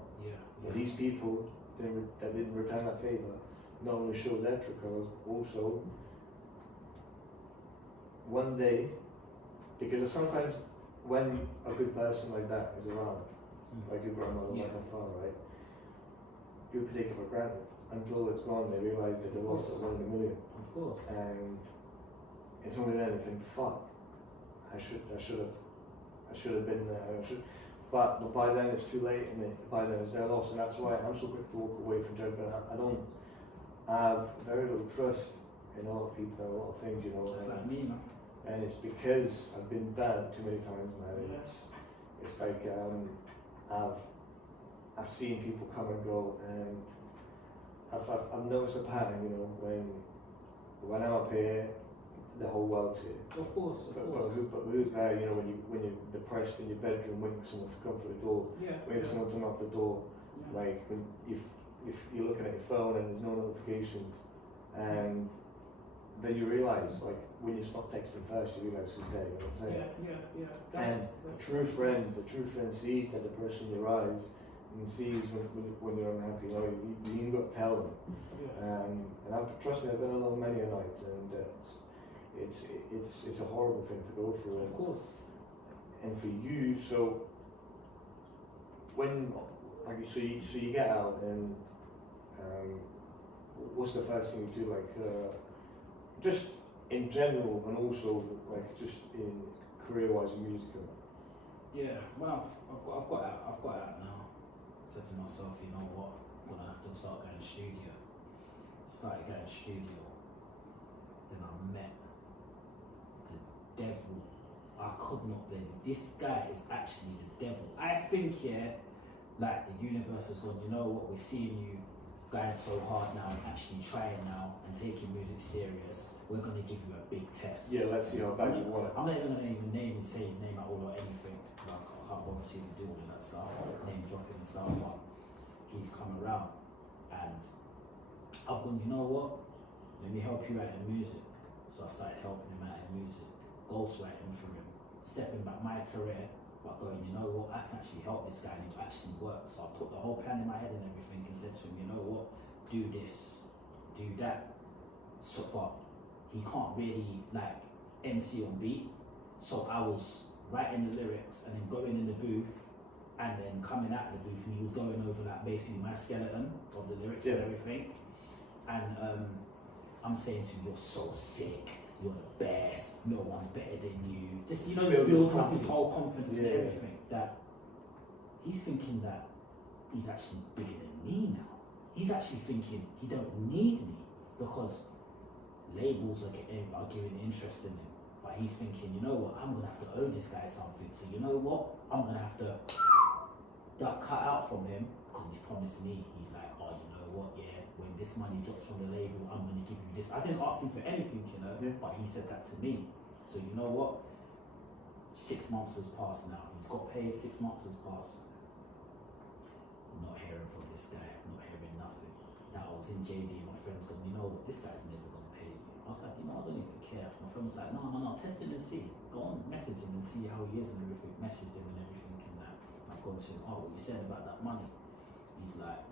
And these people that didn't return that favor not only showed their true colours, also one day, because sometimes when a good person like that is around, like your grandmother, like my father, people take it for granted until it's gone. They realise that they lost it 1 in a million. Of course. And it's only then they think, fuck, I should have I should have been there. But by then it's too late, and by then it's their loss, and that's why I'm so quick to walk away from judgment. I don't have very little trust in a lot of people, and a lot of things, you know. That's like me, man. And it's because I've been done too many times, man. And Yeah. it's like I've seen people come and go, and I've noticed a pattern, you know, when I'm up here, the whole world's here. Of course, of course. But who's there, you know, when you're depressed in your bedroom waiting for someone to come through the door, Yeah. waiting for someone to knock the door, Yeah. like when if you're looking at your phone and there's no notifications, and then you realise, like, when you stop texting first, you realise who's there, you know what I'm saying? Yeah. And the true friend sees that depression in your eyes and sees when you're unhappy, you know, you ain't got to tell them. Yeah. And trust me, I've been alone many a night, and it's a horrible thing to go through. Of course. And for you, so when, like, so you get out, and what's the first thing you do, like, just in general, and also like just in career-wise in music? Yeah. When I've got out now. Said to myself, you know what? I'm gonna have to start going to studio. Started going to studio. Then I met the devil. I could not believe it. This guy is actually the devil. I think, yeah, like the universe has gone, you know what, we're seeing you going so hard now and actually trying now and taking music serious. We're going to give you a big test. Yeah, let's see how bad you want it. I'm not even going to name and say his name at all or anything. Like, I can't obviously do all of that stuff, name dropping and stuff, but he's come around and I've gone, you know what, let me help you out in music. So I started helping him out in music, ghostwriting for him, stepping back my career, but going, you know what, I can actually help this guy and it actually works. So I put the whole plan in my head and everything and said to him, you know what, do this, do that. So, but he can't really like MC on beat. So I was writing the lyrics and then going in the booth and then coming out of the booth, and he was going over like basically my skeleton of the lyrics and everything. And I'm saying to him, you're so sick, you're the best, no one's better than you. Just, you know, just built up his whole confidence and everything. That he's thinking that he's actually bigger than me now. He's actually thinking he don't need me because labels are giving interest in him. But he's thinking, you know what, I'm gonna have to owe this guy something. So you know what, I'm gonna have to cut out from him because he's promised me. He's like, oh, you know what, yeah, when this money drops from the label, I'm gonna give you this. I didn't ask him for anything, you know, but he said that to me. So you know what, 6 months has passed now. He's got paid, 6 months has passed. I'm not hearing from this guy, I'm not hearing nothing. Now I was in JD and my friend's going, you know what, this guy's never gonna pay you. I was like, you know, I don't even care. My friend was like, no, test him and see. Go on, message him and see how he is and everything. Messaged him and everything and that. I've gone to him, oh, what you said about that money? He's like,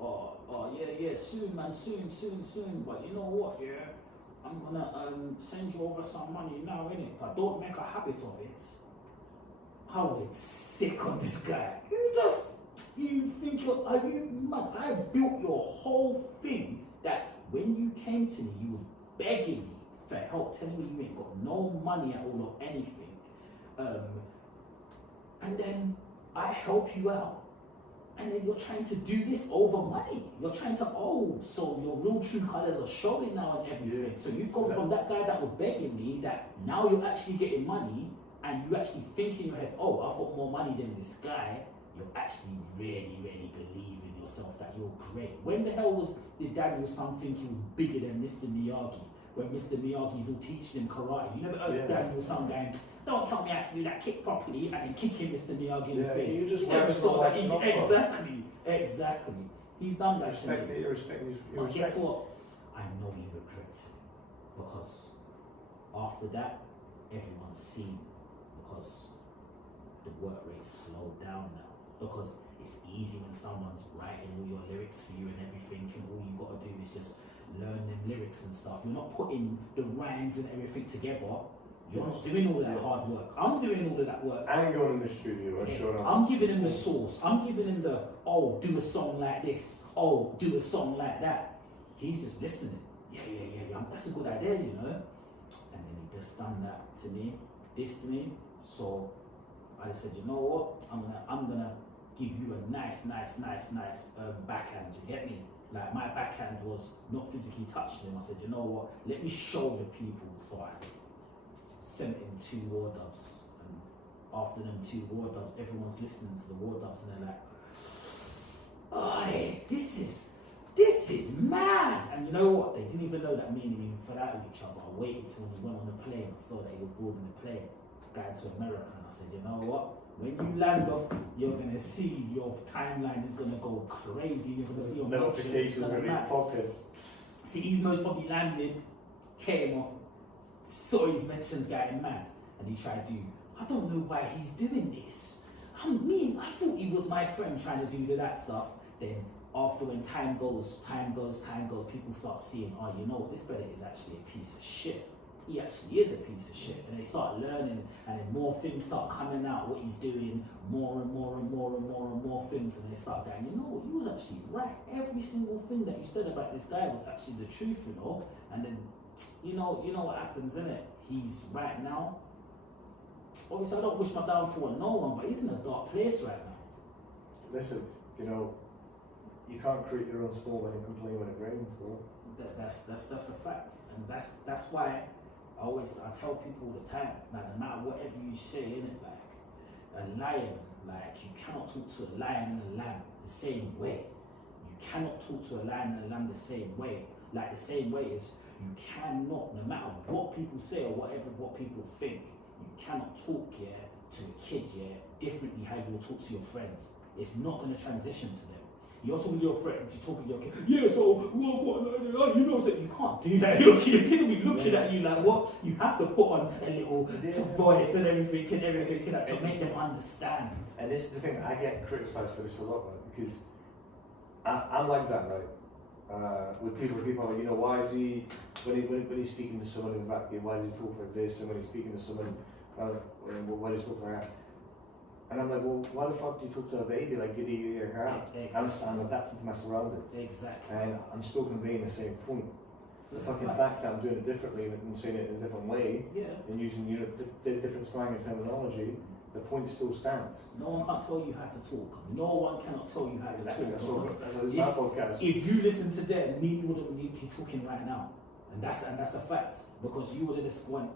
oh, yeah, soon, man, soon. But you know what, yeah? I'm gonna send you over some money now, innit? But don't make a habit of it. I went sick on this guy. Who the you think are you mad? I built your whole thing that when you came to me, you were begging me for help, telling me you ain't got no money at all or anything. And then I help you out. And then you're trying to do this over money. You're trying to so your real true colours are showing now and everything. So you've gone from that guy that was begging me, that now you're actually getting money, and you actually think in your head, oh, I've got more money than this guy. You're actually really, really believe in yourself that you're great. When the hell did Daniel's son think he was bigger than Mr. Miyagi? When Mr. Miyagi's all teaching him karate. You never heard Daniel's son going, don't tell me how to do that kick properly, and then kicking Mr. Miyagi in the face. You just saw that. Exactly. He's done that. But guess what? I know he regrets it. Because after that, everyone's seen. Because the work rate's slowed down now. Because it's easy when someone's writing all your lyrics for you and everything, and all you got to do is just learn them lyrics and stuff. You're not putting the rhymes and everything together. You're not doing all of that hard work. I'm doing all of that work. I'm going in the studio and showing up. I'm giving him the source. I'm giving him the, do a song like this. Do a song like that. He's just listening. Yeah. That's a good idea, you know. And then he just done that to me, dissed me. So I said, you know what? I'm gonna give you a nice backhand. You get me? Like my backhand was not physically touching him. I said, you know what? Let me show the people. So I sent him 2 war dubs, and after them 2 war dubs, everyone's listening to the war dubs, and they're like, "Oh, this is mad!" And you know what? They didn't even know that me and him even fell out with each other. I waited till he went on the plane. I saw that he was boarding the plane, going to America, and I said, you know what? When you land off, you're gonna see your timeline is gonna go crazy. You're gonna see your notifications really popping. See, he's most probably landed, came off, saw his mentions getting mad, and he tried to. I don't know why he's doing this. I thought he was my friend trying to do that stuff. Then after when time goes, people start seeing, oh, you know what, this brother is actually a piece of shit. He actually is a piece of shit. And they start learning, and then more things start coming out, what he's doing, more and more things, and they start going, you know what, you was actually right. Every single thing that you said about this guy was actually the truth, you know. And then, you know what happens, innit? He's right now. Obviously, I don't wish my downfall on no one, but he's in a dark place right now. Listen, you know, you can't create your own storm when you complain when it rains, bro. That's a fact, and that's why I tell people all the time, like no matter whatever you say, innit, like a lion, like you cannot talk to a lion and a lamb the same way. You cannot talk to a lion and a lamb the same way. Like the same way is you cannot, no matter what people say or what people think, you cannot talk to a kid differently how you will talk to your friends. It's not going to transition to them. You're talking to your friends, you're talking to your kid. Yeah, so what you know that you can't do that. Your kid will be looking at you like what? You have to put on a little voice and everything to make them understand. And this is the thing, I get criticised for this a lot, right? Because I'm like that, right? With people are like, you know, why is he when he's speaking to someone in the vacuum, why does he talk like this? And when he's speaking to someone, why does he talk like that? And I'm like, well, why the fuck do you talk to a baby like giddy your hair out? Exactly. I'm adapting to my surroundings. Exactly. And I'm still conveying the same point. The fucking fact that I'm doing it differently and saying it in a different way, and using different slang and terminology, the point still stands. No one can tell you how to talk. No one cannot tell you how to talk. That's my podcast. If you listen to them, me wouldn't be talking right now, and that's a fact, because you would have just went,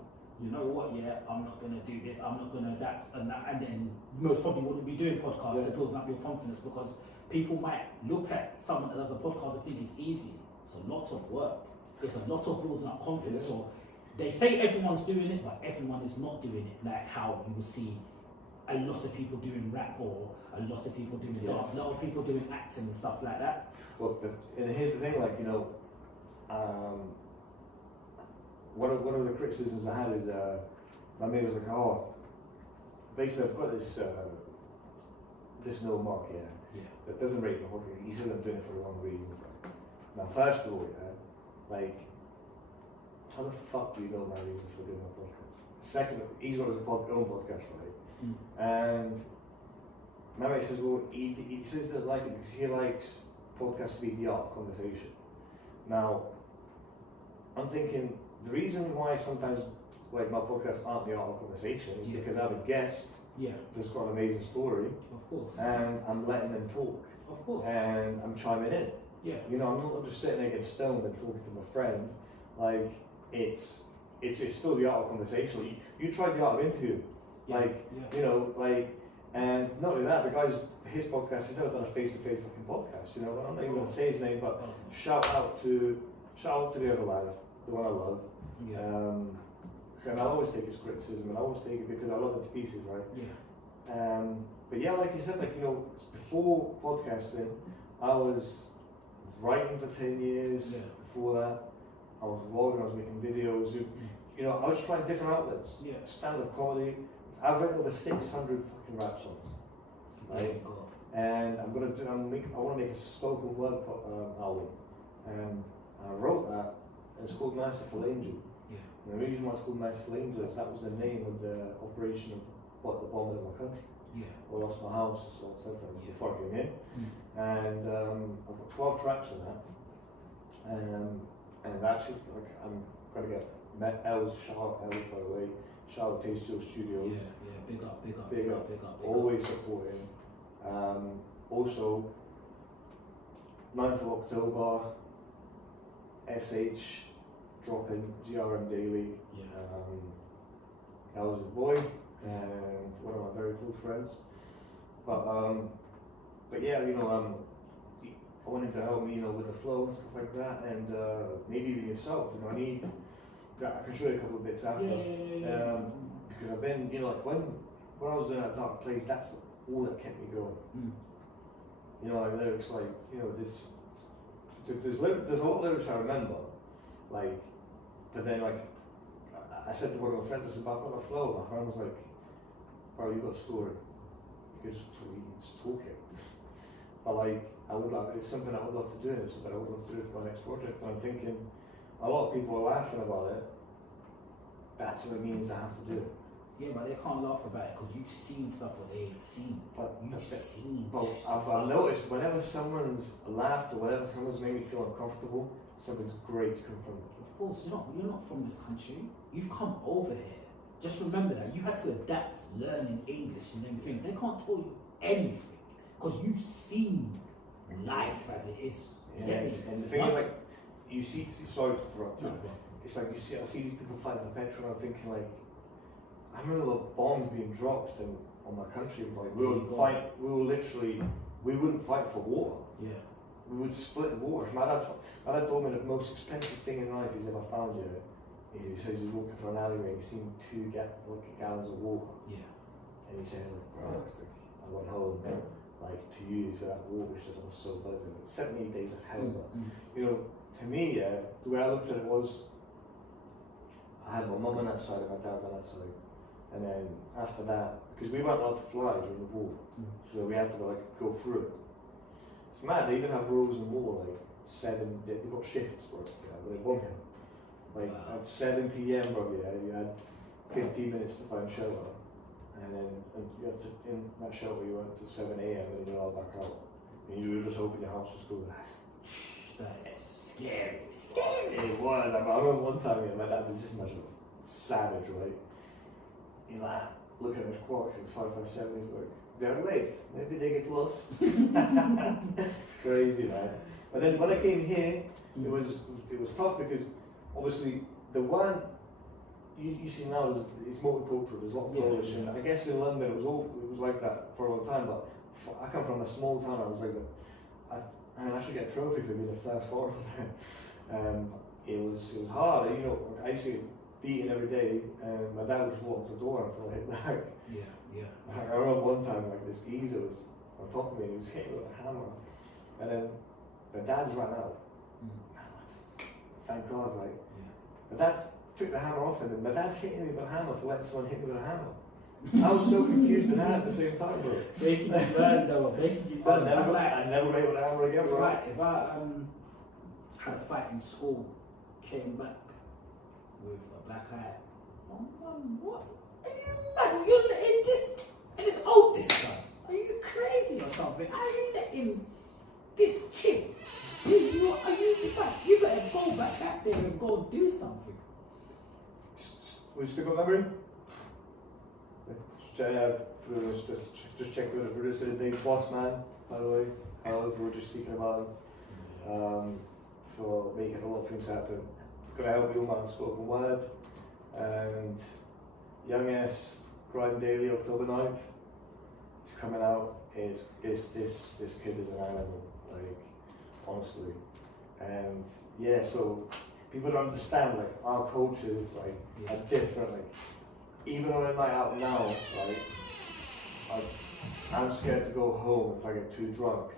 you know what, I'm not going to do this, I'm not going to adapt, and then most probably wouldn't be doing podcasts to build up your confidence, because people might look at someone that does a podcast and think it's easy. It's a lot of work. It's a lot of building up confidence. So they say everyone's doing it, but everyone is not doing it. Like how you will see a lot of people doing rap, or a lot of people doing dance, a lot of people doing acting and stuff like that. Well, and here's the thing, like, you know, one of the criticisms I had is my mate was like, oh, basically I've got this little mark here that doesn't rate the whole thing. He says I'm doing it for the wrong reasons. Now, first of all, like, how the fuck do you know my reasons for doing my podcast? Second, he's got his own podcast, right? And my mate says, well, he says he doesn't like it because he likes podcasts to be the art of conversation. Now, I'm thinking, the reason why sometimes like my podcasts aren't the art of conversation is because I have a guest that's got an amazing story, of course, and I'm letting them talk, of course, and I'm chiming in. Yeah, you know, I'm not just sitting there getting stoned and talking to my friend. Like it's still the art of conversation. You tried the art of interview, you know, like, and not only that, the guy's his podcast. He's never done a face-to-face fucking podcast. You know, I'm not even going to say his name, but shout out to the other lad, the one I love. And I always take his criticism, and I always take it because I love it to pieces, right? But yeah, like you said, like, you know, before podcasting, I was writing for 10 years. Before that, I was vlogging, I was making videos. You know, I was trying different outlets. Stand-up comedy. I've written over 600 fucking rap songs. Right? And I want to make a spoken word album. And I wrote that. It's called Merciful Angel. And the reason why it's called Merciful Angel is that was the name of the operation of the bombing of my country. I lost my house and so on and so forth before I came in. And I've got 12 tracks on that. And actually, like, I'm gonna get met Els, shout out Els by the way, shout out Tastio Studios. Yeah, big up. Big up. Always supporting. Also, 9th of October, SH dropping GRM Daily. Els is a boy and one of my very close friends. But yeah, I want him to help me, with the flow and stuff like that, and maybe even yourself. I need. I can show you a couple of bits after. Because I've been, like when I was in a dark place, that's all that kept me going. Lyrics like, there's a lot of lyrics I remember, like, but then like, I said to one of my friends, I said, "But I've got a flow." My friend was like, "Bro, you got a story. You can just talk it." But like, it's something I would love to do, and it's something I would love to do for my next project. And I'm thinking, a lot of people are laughing about it. That's what it means I have to do it. Yeah, but they can't laugh about it because you've seen stuff that they ain't seen. But I've noticed whenever someone's laughed or whenever someone's made me feel uncomfortable, something's great's come from it. Of course, you're not from this country. You've come over here. Just remember that you had to adapt, learning English and them things. They can't tell you anything because you've seen life as it is. Yeah, and the thing is, like, you see, sorry to interrupt you. No. It's like I see these people fighting for petrol, and I'm thinking, like, I remember the bombs being dropped on my country. Like, we wouldn't fight for water. Yeah. We would split water. My dad told me the most expensive thing in life he's ever found yet. He says he's walking for an alleyway and he's seen 2 gallons of water. Yeah. And he says, like, bro, I went home, like, to use for that water, which was so pleasant. 78 days of hell. To me, the way I looked at it was, I had my mum on that side and my dad on that side. And then after that, because we weren't allowed to fly during the war, so we had to go through it. It's mad, they even have rules in war, like 7, they've got shifts for it, but they won't. Like at 7 p.m. you had 15 minutes to find shelter, and then you have to, in that shelter you went to 7 a.m. and you're all back out. And you would just open your house to school. That is scary. It was. I remember one time, my dad was just much of a savage, right? He's like, look at his clock, it's 5:57, he's like, they're late, maybe they get lost. Crazy, man. But then when I came here, it was tough because obviously the one you see now is it's multicultural. There's a lot of Polish, and I guess in London it was like that for a long time. But I come from a small town. I was like, I should get a trophy for being the first foreigner. It was hard. I used to get beaten every day, and my dad would just walk to the door until I hit back. Yeah. I remember one time, like, this geezer was on top of me and he was hitting me with a hammer, and then my dad's ran out. Thank God, right? Yeah. My dad took the hammer off him, and my dad's hitting me with a hammer for letting someone hit me with a hammer. I was so confused and hurt at the same time, bro. Making you learn, though. I never made with a hammer again, bro. If I had a fight in school, came back with a black eye, what? Are you mad? You're letting this oldest son? Are you crazy or something? Are you letting this kid? Are you mad? You better go back out there and go and do something. We still got memory? Just check with the producer today, Boss Man, by the way. We were just speaking about him for making a lot of things happen. Gonna help you on spoken word, and Young S Grind Daily October 9th. It's coming out. It's this kid is an animal, like, honestly. And yeah, so people don't understand, like, our culture is like are different. Like, even when I'm not out now, like, I'm scared to go home if I get too drunk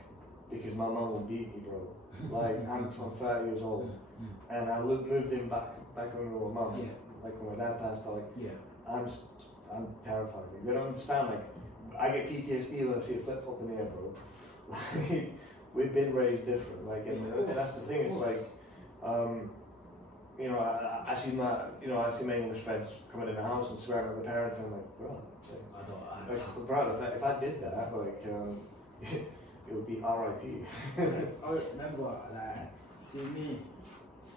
because my mum will beat me, bro. Like, I'm 30 years old, and I moved in back when we were mum. Like when my dad passed, I'm terrified. Like, they don't understand. Like, I get PTSD when I see a flip flop in the air, bro. Like, we've been raised different. Like, and that's the thing. It's like, I see my English friends coming in the house and swearing at the parents, and I'm like, bro, if I did that, like, it would be R.I.P. I remember, like, see me,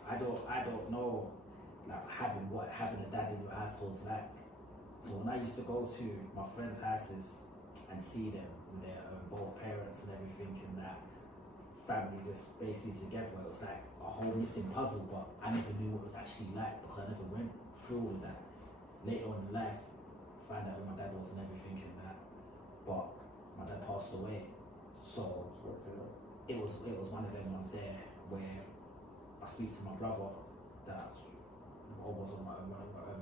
I don't know like having a dad in your household's like. So when I used to go to my friends' houses and see them with their both parents and everything, and that family just basically together, it was like a whole missing puzzle. But I never knew what it was actually like because I never went through all of that. Later on in life, I found out who my dad was and everything and that. But my dad passed away, so it was one of them ones there where I speak to my brother that was on my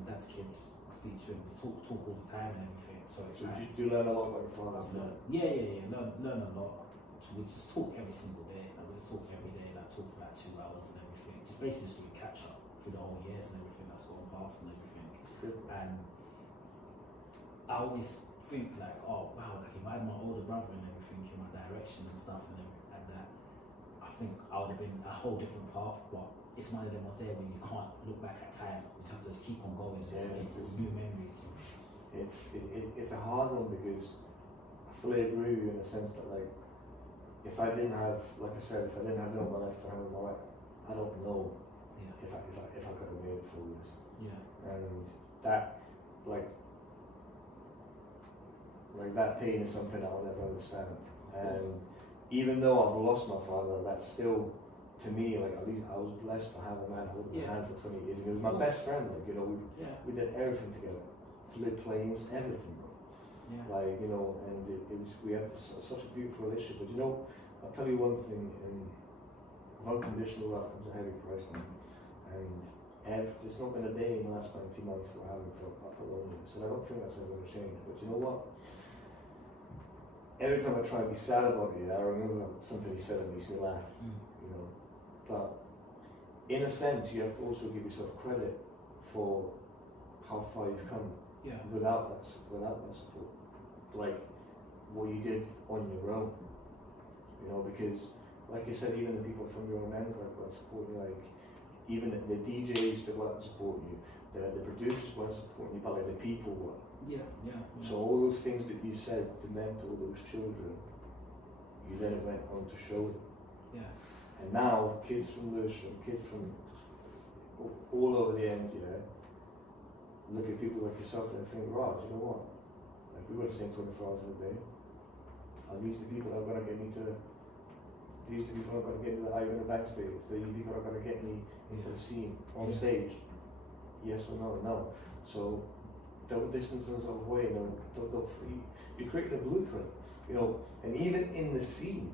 dad's kids. I speak to him, we talk all the time and everything. So it's So like, do you learn a lot about your father? yeah. Learn a lot. We just talk every single day. Like we just talk every day. Like talk for like 2 hours and everything. Just basically just doing catch up through the whole years and everything that's gone past and everything. Good. And I always think like, oh wow, like if I had my older brother and everything in my direction and stuff and that, I think I would have been a whole different path. But it's one of them ones there where you can't look back at time. You just have to just keep on going. Yeah, It's new memories. It's a hard one because I fully agree with you in the sense that like if I didn't have, like I said, if I didn't have it on my left hand and my right, I don't know if I could have made it through this. Yeah. And that like that pain is something I'll never understand. And even though I've lost my father, that's still to me like at least I was blessed to have a man holding my hand for 20 years. And he was my best friend. Like we did everything together, flew planes, everything. Yeah. Like and we had such a beautiful relationship. But I'll tell you one thing: unconditional love comes at a heavy price, man. And there's not been a day in the last 90 months where I haven't felt that loneliness, and I don't think that's ever going to change. But you know what? Every time I try to be sad about it, I remember something he said that makes me laugh. But in a sense, you have to also give yourself credit for how far you've come. Yeah. Without that support, like what you did on your own, because like you said, even the people from your own end like won't support you, like even the DJs that won't support you, the producers won't support you, but like the people were. Yeah. So all those things that you said to mentor those children, you then went on to show them. Yeah. And now kids from Lewisham, kids from all over the ends, look at people like yourself and think, right, you know what? Like we were the same 24 hours in a day. Are these the people that are gonna get me to the Ivan Bank stage? These people are gonna get me into the scene on stage? Yes or no? No. So don't distance themselves away, don't you create a blueprint, and even in the scene,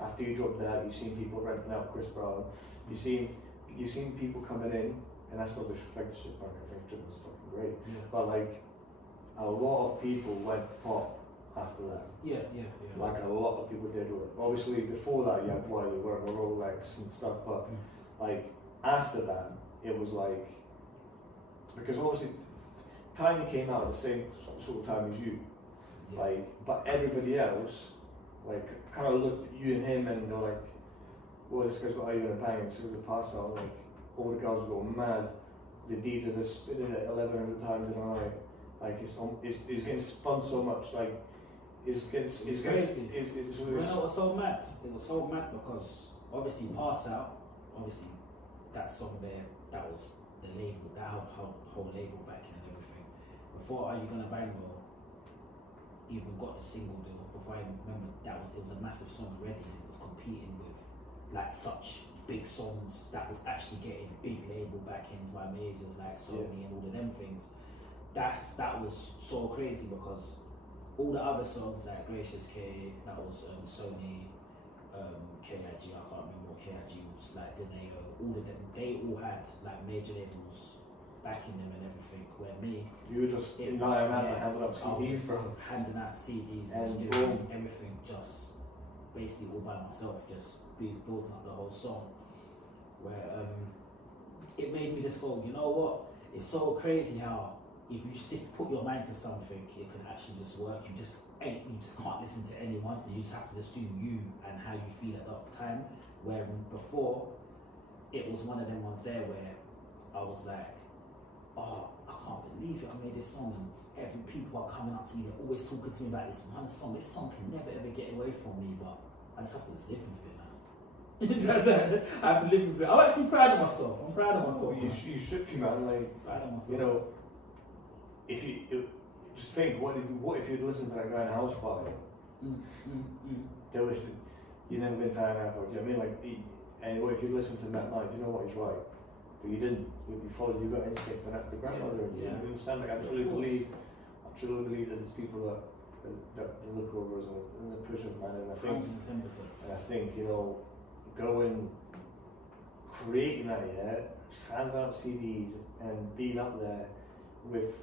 after you drop that, you've seen people renting out Chris Brown, you've seen people coming in, and that's not disrespect to Chip Park, I think Chip was fucking great. Yeah. But like a lot of people went pop after that. Yeah. Like a lot of people did. Obviously before that you had you wearing a Rolex and stuff, but like after that it was like, because obviously Tiny came out at the same sort of time as you. Yeah. Like, but everybody else like kind of looked at you and him and they're like, well, this guy's got Ivan and Bang, and so the pass out, like all the girls go mad. The DJs are spinning it 1,100 times in a night. Like it's getting spun so much. Like it's crazy. It was so mad. It was so mad because obviously Pass Out, obviously that song there, that was the label, that whole label backing and everything. Before Are You Gonna Bang Though even got the single deal, before I remember it was a massive song already, and it was competing with like such big songs that was actually getting big label backings by majors like Sony and all of them things. That was so crazy because all the other songs like Gracious K, that was Sony, KIG, I can't remember what KIG was, like Deneo, all of them, they all had like major labels backing them and everything, where me, you were just handing out CDs, handing out CDs and everything, just basically all by myself, just building up the whole song, where it made me just go, you know what, it's so crazy how if you put your mind to something, it can actually just work. You just can't listen to anyone. You just have to just do you and how you feel at that time. Where before, it was one of them ones there where I was like, oh, I can't believe it, I made this song and every people are coming up to me, they're always talking to me about this one song. This song can never ever get away from me, but I just have to just live with it now. I have to live with it. I'm actually proud of myself. I'm proud of myself. You should be, man. Like, Proud of myself. you know, if you just think, what if you'd listened to that guy in a house party? There was, you never been to an airport. Do you know what I mean? Like, and what if you listened to him that night? You know what, he's right, but you didn't. You followed your gut instinct, and that's the grandmother. Yeah. You understand? Like, I truly believe that there's people that look over us and the push of man, and I think, 110%. and I think, you know, going creating that, handing out CDs and being up there with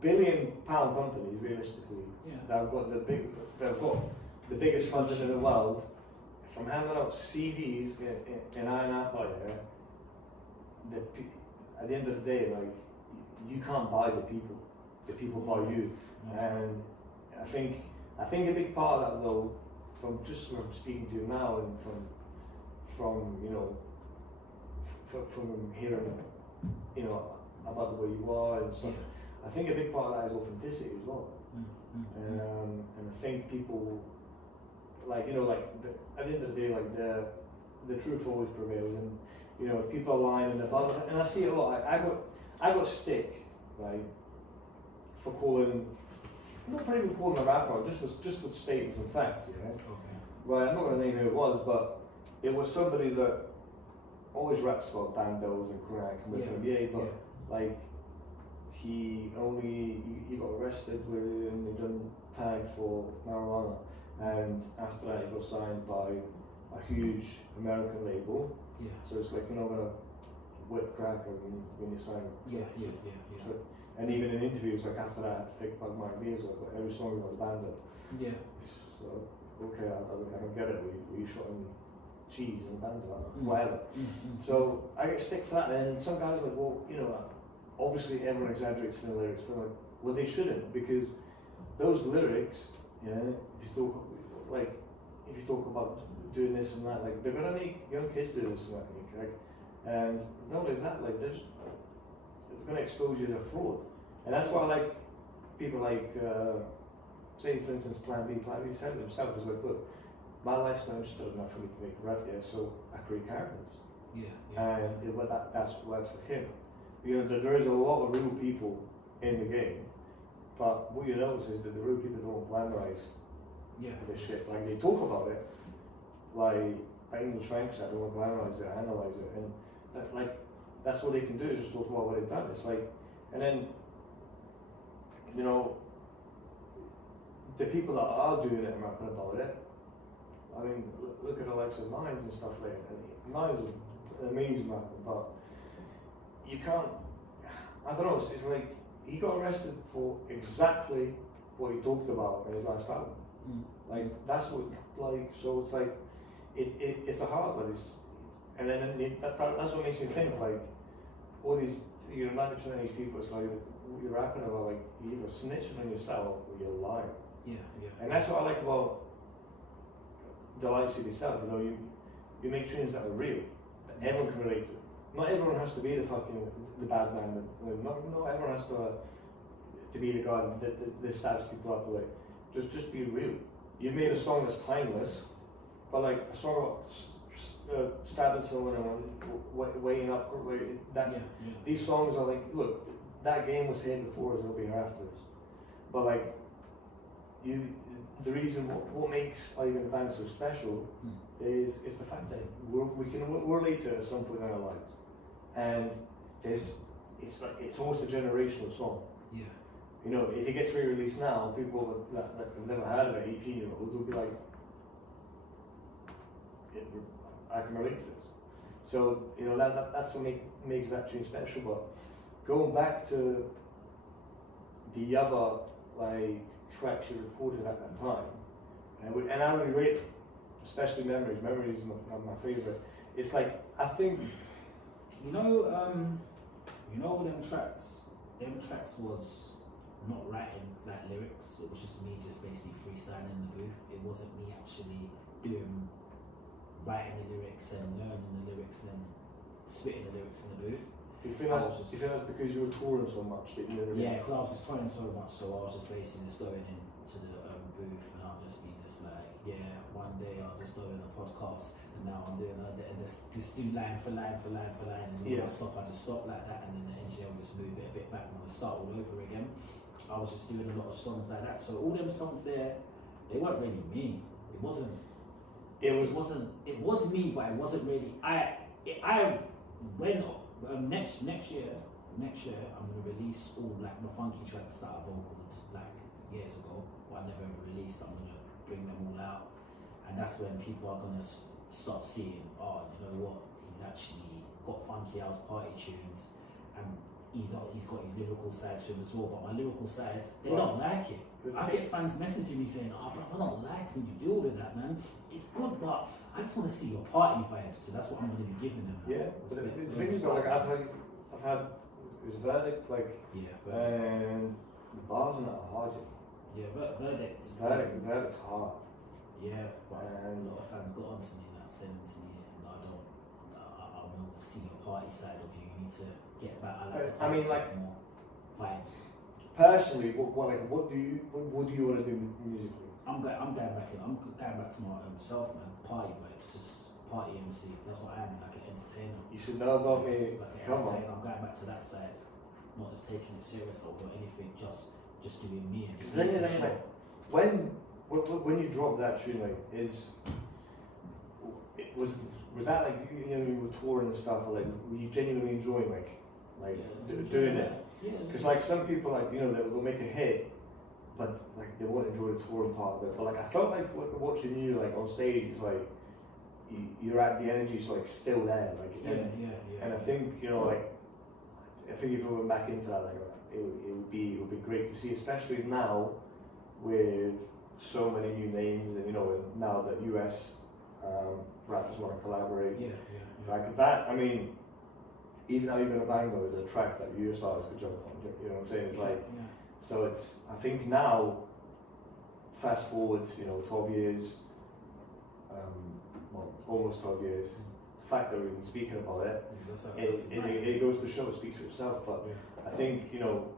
billion-pound companies, realistically, that have got the biggest funding in the world. From handing out CDs in Iron Apple, at the end of the day, like, you can't buy the people buy you. And I think a big part of that, though, from speaking to you now and from you know, from hearing, you know, about the way you are and stuff, I think a big part of that is authenticity as well. And I think people, like, you know, like, at the end of the day, like, the truth always prevails, and, you know, if people are lying and above, and I see it a lot. I got stick, right, for calling, not for even calling a rapper, just with statements and facts, you know. Okay. Right, I'm not going to name who it was, but it was somebody that always raps about bandos and crack and whipping, but like, he got arrested when he done tag for marijuana, and after that he got signed by a huge American label. So it's like, you're not gonna whip crack when you sign it. So, and even in interviews, like, after that, I had to fake Pug Mark Visa, but every song was a bando. So, okay, I can get it. We shot in cheese and bando, whatever. So I get stick for that, and some guys are like, well, you know, obviously everyone exaggerates in the lyrics. They're like, well, they shouldn't, because those lyrics, if you talk about doing this and that, like, they're gonna make young kids do this and that, correct? And not only that, like, they're gonna expose you to fraud, and that's why I like people like, say for instance, Plan B said himself, is like, look, my lifestyle is still enough for me to make rap, so I create characters. And that's what works for him. You know, there is a lot of real people in the game, but what you notice is that the real people don't glamorize this shit. Like, they talk about it, like English Frank said, they don't glamorize it, analyze it, and that's what they can do, is just talk about what they've done. It's like, and then, you know, the people that are doing it and rapping about it, I mean, look at the likes of Nines and stuff like that. Nines is an amazing rapper, but you can't, I don't know, it's like, he got arrested for exactly what he talked about in his last album. Like, that's what, like, so it's like, it's a hard one, and then that's what makes me think, like, all these, you know, 90% of these people, it's like, you're rapping about, like, you're either snitching on yourself or you're lying. And that's what I like about the likes of yourself, you know, you make tunes that are real, that everyone can relate to. Not everyone has to be the bad man. Not everyone has to be the guy that stabs people up. Like, just be real. You've made a song that's timeless, but like a song about stabbing someone and weighing up. These songs are like, look, that game was here before us, it'll be here after us. But like, the reason what makes Ivan Band so special is the fact that we can relate to it at some point in our lives. And it's almost a generational song. You know, if it gets re-released now, people that have never heard of it, 18-year-olds, will be like, I can relate to this. So, you know, that's what makes that tune special. But going back to the other, like, tracks you recorded at that time, and I really rate them, especially Memories. Memories is my favourite. It's like, I think, you know, them tracks was not writing like lyrics. It was just me basically freestyling in the booth. It wasn't me actually writing the lyrics and learning the lyrics and spitting the lyrics in the booth. Do you think that's because you were touring so much that you never? Yeah, because I was just touring so much, so I was just basically just going into the booth, and I'll just be just like, 1, one day I was just doing a podcast, and now I'm doing and just do line for line, and when I stop, I just stop like that, and then the engineer will just move it a bit back and I start all over again. I was just doing a lot of songs like that, so all them songs there, they weren't really me. It was me, but it wasn't really. I went next year I'm gonna release all like my funky tracks that I vocaled like years ago, but I never released. I'm gonna bring them all out, and that's when people are gonna start seeing, oh, you know what, he's actually got funky house party tunes, and he's got his lyrical side to him as well. But my lyrical side, they don't like it. I get fans messaging me saying, oh bro, I don't like when you do all of that, man. It's good, but I just want to see your party vibes. So that's what I'm going to be giving them. Yeah, but the thing is, like I've had this Verdict, like, and the bars on that are hard. Yeah, Verdict's hard. Yeah, but a lot of fans got onto me and saying to me, I want to see your party side of you. You need to get back. I mean, like more vibes. Personally, what do you want to do musically? I'm going back to my self, man. Party vibes, just party MC. That's what I am, like an entertainer. You should know about me. Like an Come entertainer. on. I'm going back to that side, not just taking it serious or anything, just doing me and just. The thing is, I mean, like when you drop that tune, like, was that like, you know, you were touring and stuff, like were you genuinely enjoying doing it? Because like some people, like, you know, they'll make a hit, but like they won't enjoy the touring part of it. But like I felt like watching you like on stage is like you're at the energy's like still there, like and I think, you know, like I think if we went back into that, like it would be great to see, especially now with so many new names, and you know, and now that US rappers want to collaborate, like that. I mean, even How You Gonna Bang though is a track that US artists could jump on. You know what I'm saying? It's like, so it's. I think now, fast forward, you know, 12 years, well, almost 12 years. The fact that we're even speaking about it, it goes to show, it speaks for itself. But I think, you know,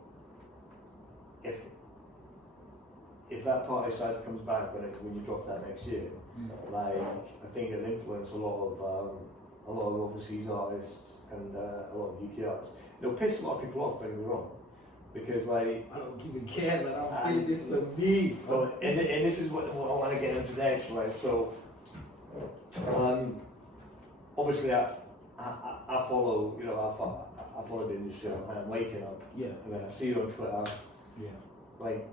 if that party side comes back when you drop that next year, like I think it'll influence a lot of overseas artists and a lot of UK artists. It'll piss a lot of people off, don't get me wrong, because like I don't even care. Like I'm doing this for me. Well, and this is what I want to get into next, right? So, obviously I follow, you know, I follow the industry. I'm waking up, and then I see you on Twitter, like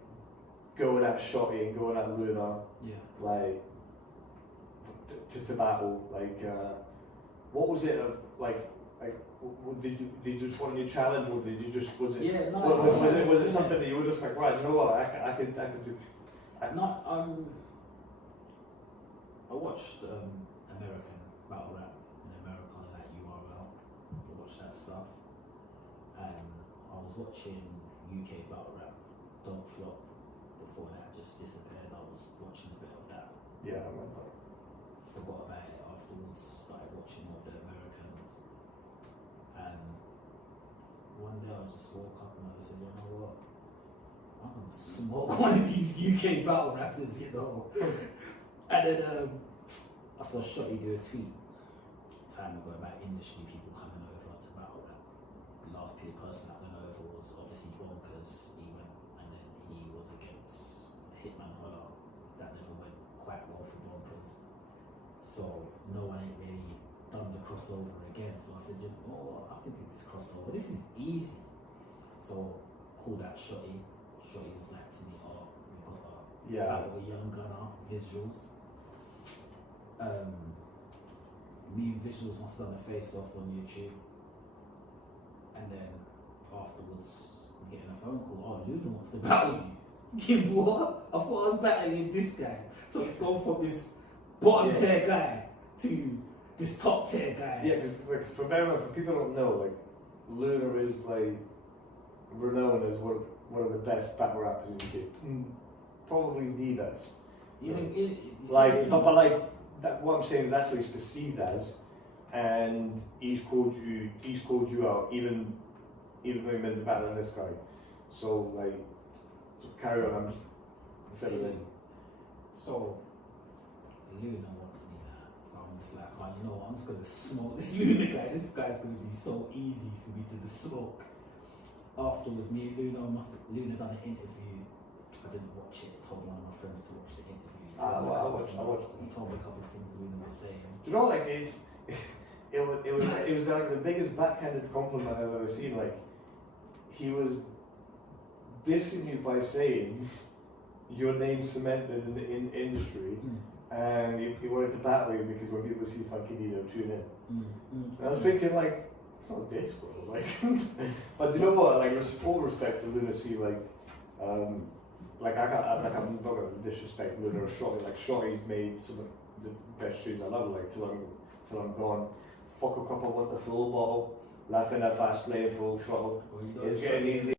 going at Shotty and going at Luna, like to battle, like what was it like did you just want a new challenge, or did you just was it something that you were just like, right, you know what, I could do? I watched American battle rap in America, like URL. I watched that stuff, and I was watching UK battle rap, Don't Flop. Before that just disappeared, I was watching a bit of that. Yeah, I remember. Forgot about it afterwards, started watching more of the Americans. And one day I just woke up and I said, you know what? I'm gonna smoke one of these UK battle rappers, you know. And then I saw Shotty do a tweet time ago about industry people coming over to battle rap. The last person that went over was obviously Bonkers. He went, and then he was against Hitman Holler. That never went quite well for Bonkers. So no one ain't really done the crossover again. So I said, you know what, I can do this crossover. This is easy. So called out Shotty. Shotty was like to me, oh, we got a battle with Young Gunner visuals. Me and Visuals must have done a face off on YouTube, and then afterwards we're getting a phone call. Oh, Luna wants to battle you. What? I thought I was battling this guy. So it's gone from this bottom tier guy to this top tier guy. Yeah, because for people who don't know, like Luna is like renowned as one of the best battle rappers in the UK. Probably the best. You think but like that, what I'm saying is that's what he's perceived as, and he's called you out even though you meant to battle this guy. So like, carry on. I'm just So Luna wants me now. So I'm just like, oh, you know what, I'm just gonna smoke this Luna guy. This guy's gonna be so easy for me to just smoke. Afterwards, me and Luna done an interview. I didn't watch it, told one of my friends to watch the interview. I watched. He told me a couple of things Luna was saying. Do you know, like, it was like the biggest backhanded compliment I've ever seen. Like, he was dissing you by saying your name's cemented in the industry, and he wanted to battle you because when people see Funky Dee, they'll tune in. And I was thinking, like, it's not this, bro. Like, but you know what? Like, all respect to Lunacy, like, I'm not gonna disrespect Luna or Shotty. Like, Shotty's made some of the best tunes I love, like till I'm gone. Fuck a cup, I want the full bottle. Laughing at fast play, full throttle. Well, you know, It's getting easy.